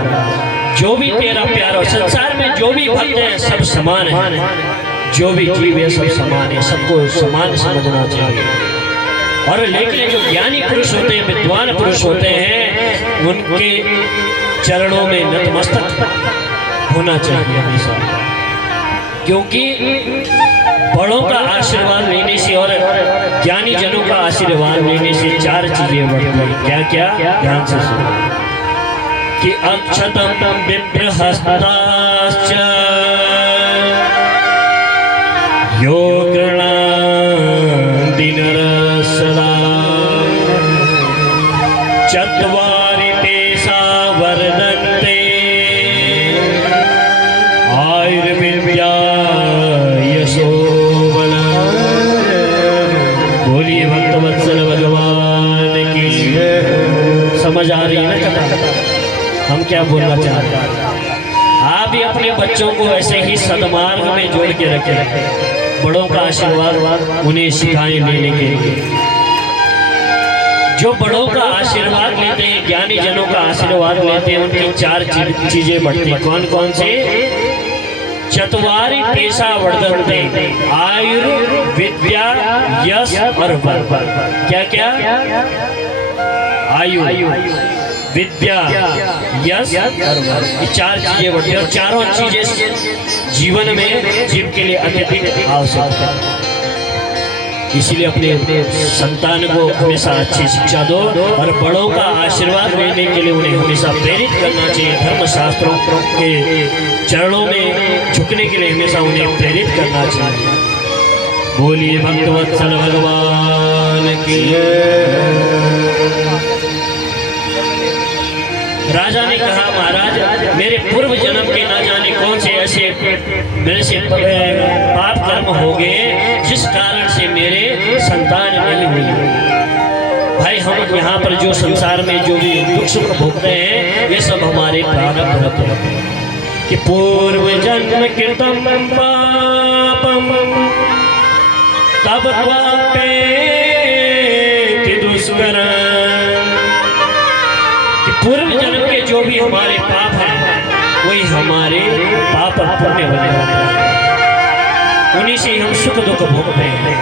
जो भी तेरा प्यारा हो। संसार में जो भी भक्त हैं सब समान है, जो भी जीव है सब समान है, सबको समान समझना चाहिए। और लेकिन जो ज्ञानी पुरुष होते हैं, विद्वान पुरुष होते हैं, उनके चरणों में नतमस्तक होना चाहिए हमेशा, क्योंकि बड़ों का आशीर्वाद लेने से और ज्ञानी जनों का आशीर्वाद लेने से चार चीजें बढ़ती हैं। क्या क्या? ध्यान से सुनो कि अक्षतम विप्रहस्ताश्च यो गृह्णाति नरः सदा चत्वारि तेषा वर्धन्ते आयुर्विद्या यशोबला। बोलिए भक्तवत्सल भगवान की। समझ आ रही है ना हम क्या बोलना चाहते हैं? आप भी अपने बच्चों को ऐसे ही सदमार्ग में जोड़ के रखें, बड़ों का आशीर्वाद उन्हें सिखाएं लेने के लिए। जो बड़ों का आशीर्वाद लेते हैं, ज्ञानी जनों का आशीर्वाद लेते हैं, उनकी चार चीजें बढ़ती। कौन कौन से? चत्वारि पेशा वर्धन्ते, आयुर्विद्या यश और बल। क्या क्या? आयु, विद्या, यश और बल, ये चार चीजें बढ़ती हैं। और चारों चीजें जीवन में जीव के लिए अत्यधिक आवश्यक है। इसीलिए अपने संतान को हमेशा अच्छी शिक्षा दो और बड़ों का आशीर्वाद लेने के लिए उन्हें हमेशा प्रेरित करना चाहिए। धर्म शास्त्रों के चरणों में झुकने के लिए हमेशा उन्हें प्रेरित करना चाहिए। बोलिए भक्तवत्सल भगवान की। राजा ने कहा, महाराज मेरे पूर्व जन्म के ना जाने कौन से ऐसे मेरे से पाप कर्म हो गए जिस कारण से मेरे संतान नहीं हुई। भाई हम यहाँ पर जो संसार में जो भी दुख सुख भोगते हैं ये सब हमारे प्रारब्ध होते हैं कि पूर्व जन्म कृतम पापम तब पापे दुष्करम। कि पूर्व जन्म के जो भी हमारे पाप हैं वही हमारे पाप और पुण्य बने होते हैं, उन्हीं से हम सुख दुख भोगते हैं।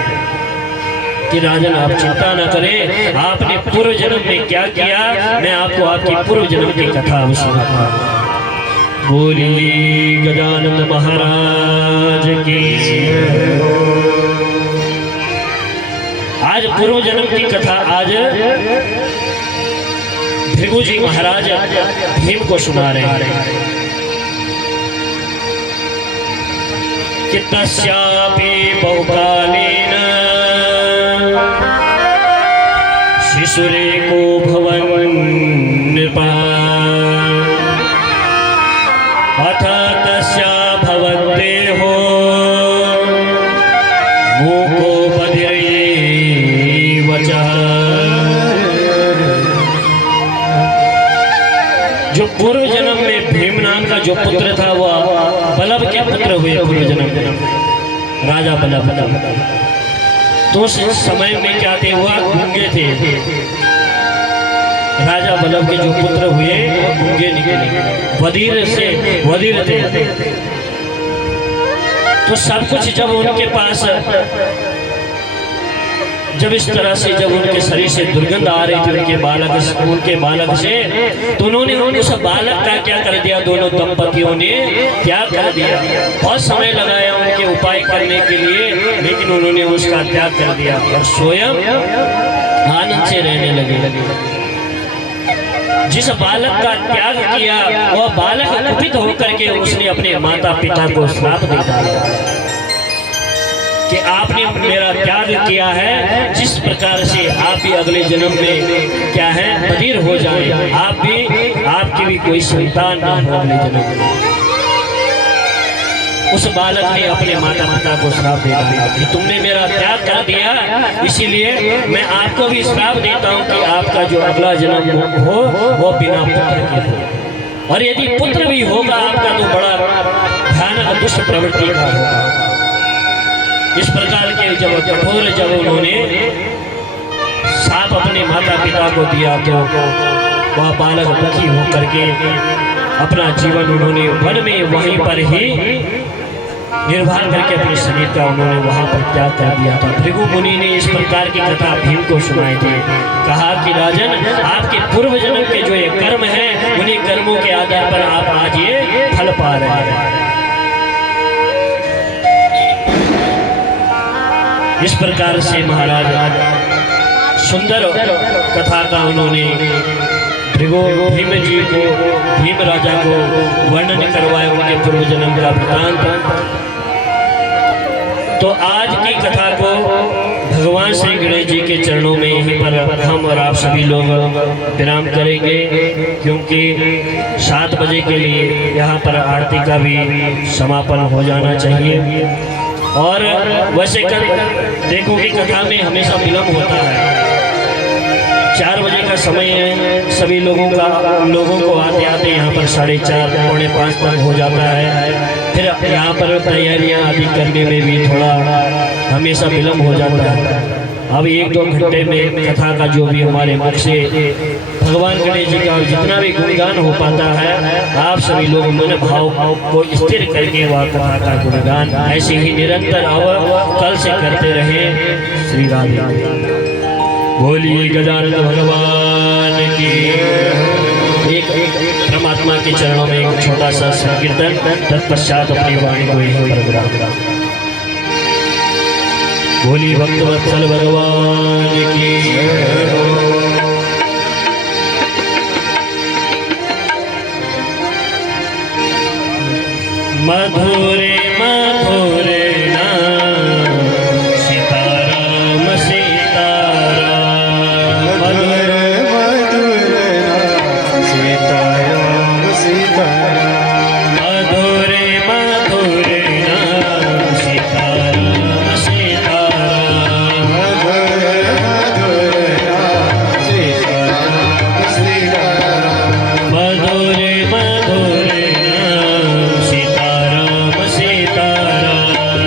कि राजन आप चिंता न करें, आपने पूर्व जन्म में क्या किया मैं आपको आपकी पूर्व जन्म की कथा सुनाता हूं। बोली गजानन महाराज की। आज पूर्व जन्म की कथा आज भृगु जी महाराज भीम को सुना रहे हैं कि तस्यापि बहुकालेन सुरे को भवन नृपा अथ तस्या भवते हो मूको बधिरे वचः। जो पूर्व जन्म में भीम नाम का जो पुत्र था वह बलभ के पुत्र हुए पूर्व जन्म में, राजा बलभ। तो उस समय में क्या थे, वह गूंगे थे। राजा बलभ के जो पुत्र हुए वो गूंगे निकले, वधीर थे। तो सब कुछ जब उनके पास, जब इस तरह से जब उनके शरीर से दुर्गंध आ रही थी उनके बालक से, तो उन्होंने उस बालक का क्या कर दिया, दोनों दंपतियों ने त्याग कर दिया। बहुत समय लगाया उनके उपाय करने के लिए, लेकिन उन्होंने उसका त्याग कर दिया और स्वयं आनंद से रहने लगे। जिस बालक का त्याग किया वह बालक कुपित होकर के उसने अपने माता पिता को श्राप दे डाला कि आपने मेरा त्याग किया है, जिस प्रकार से आप भी अगले जन्म में क्या है बधिर हो जाए, आपकी भी कोई संतान ना हो अगले जन्म में। उस बालक ने अपने माता पिता को श्राप दे डाला कि तुमने मेरा त्याग कर दिया, इसीलिए मैं आपको भी श्राप देता हूँ कि आपका जो अगला जन्म हो वो बिना पुत्र के हो, और यदि पुत्र भी होगा आपका तो बड़ा भयानक दुष्ट प्रवृत्ति का होगा। इस प्रकार के जब उन्होंने साप अपने माता पिता को दिया तो वह बालक दुखी होकर के अपना जीवन उन्होंने वन में वहीं पर ही निर्वाह करके अपने शरीर का उन्होंने वहां पर त्याग कर दिया था। भृगु मुनि ने इस प्रकार की कथा भीम को सुनाई थी। कहा कि राजन, आपके पूर्व जन्म के जो ये कर्म हैं, उन्हीं कर्मों के आधार पर आप आज ये फल पा रहे हैं। इस प्रकार से महाराज सुंदर कथा का उन्होंने भीम जी को, भीम राजा को वर्णन करवाया उनके पूर्व जन्म का वृतांत। तो आज की कथा को भगवान श्री गणेश जी के चरणों में यहीं पर हम और आप सभी लोग विराम करेंगे, क्योंकि 7 बजे के लिए यहाँ पर आरती का भी समापन हो जाना चाहिए। और वैसे देखो कि कथा में हमेशा विलंब होता है। 4 बजे का समय है, सभी लोगों को आते आते यहाँ पर 4:30 पौने 5 तक हो जाता है। फिर यहाँ पर तैयारियाँ आदि करने में भी थोड़ा हमेशा विलंब हो जाता है। अब 1-2 घंटे में कथा का जो भी हमारे मुख से भगवान गणेश जी का जितना भी गुणगान हो पाता है, आप सभी लोग मन भाव को स्थिर करके वह कथा का गुणगान ऐसे ही निरंतर अब कल से करते रहे। श्री राधे। बोलिए गजानन भगवान की। एक परमात्मा के चरणों में एक छोटा सा संकीर्तन, तत्पश्चात अपनी वाणी को यहीं पर विराम। बोलिए भक्तवत्सल भगवान की। मधुरे मधुरे नाम सीताराम सीताराम, मधुरे मधुरे नाम सीताराम सीताराम, मधुरे मधुरे नाम सीताराम सीताराम, मधुरे मधुरे नाम सीताराम सीताराम, मधुरे मधुरे नाम सीताराम सीताराम,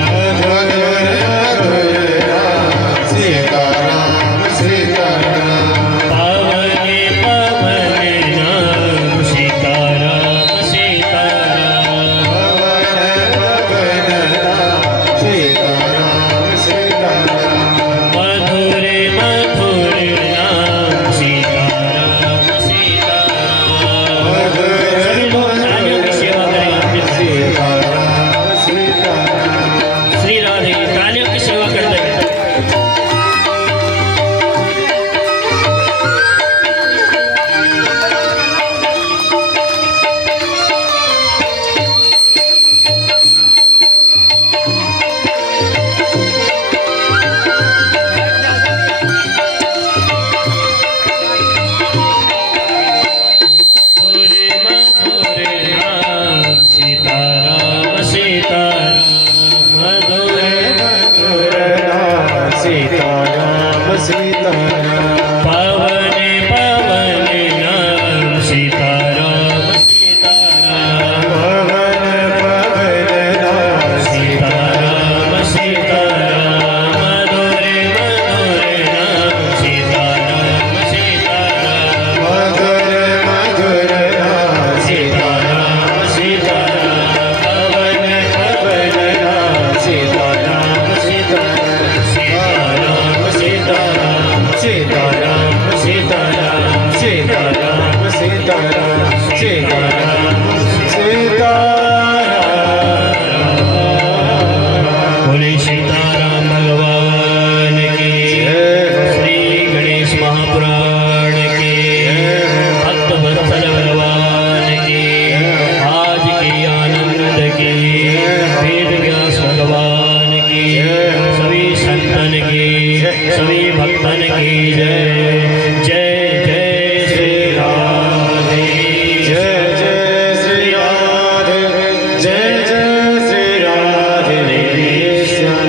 सीताराम पावन पावन नाम सीताराम सीताराम पवन पवन नाम सीताराम सीताराम मधुर मधुर नाम सीताराम सीताराम मधुर मधुर नाम सीताराम सीताराम पवन पवन नाम सीताराम सीताराम सीताराम सीताराम सीताराम सीताराम सीताराम सीताराम सीताराम बोले सीताराम भगवान की श्री गणेश महापुराण की भक्त वत्सल भगवान की आज की आनंद की वेद व्यास भगवान की सभी संतन की सभी भक्तन की जय जय जय श्री राधे जय जय श्री राधे जय जय श्री राधे श्याम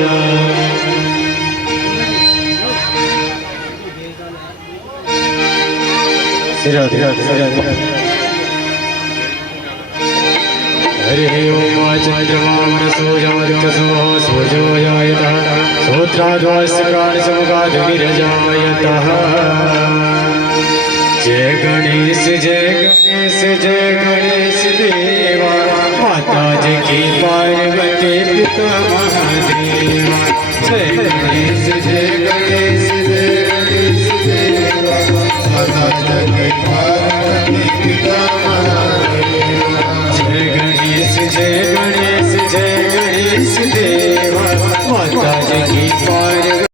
श्री राधे हरि ओम चंद्रमा मनसोजादित्यसो सूर्यो जायतः श्रोत्राद्वास्यकालसमुखाद्विरजायतः जय गणेश जय गणेश देवा माता जी की पार्वती पिता महादेवा जय गणेश देवा माता जी की पार्वती पिता महादेवा जय गणेश देवा माता जी की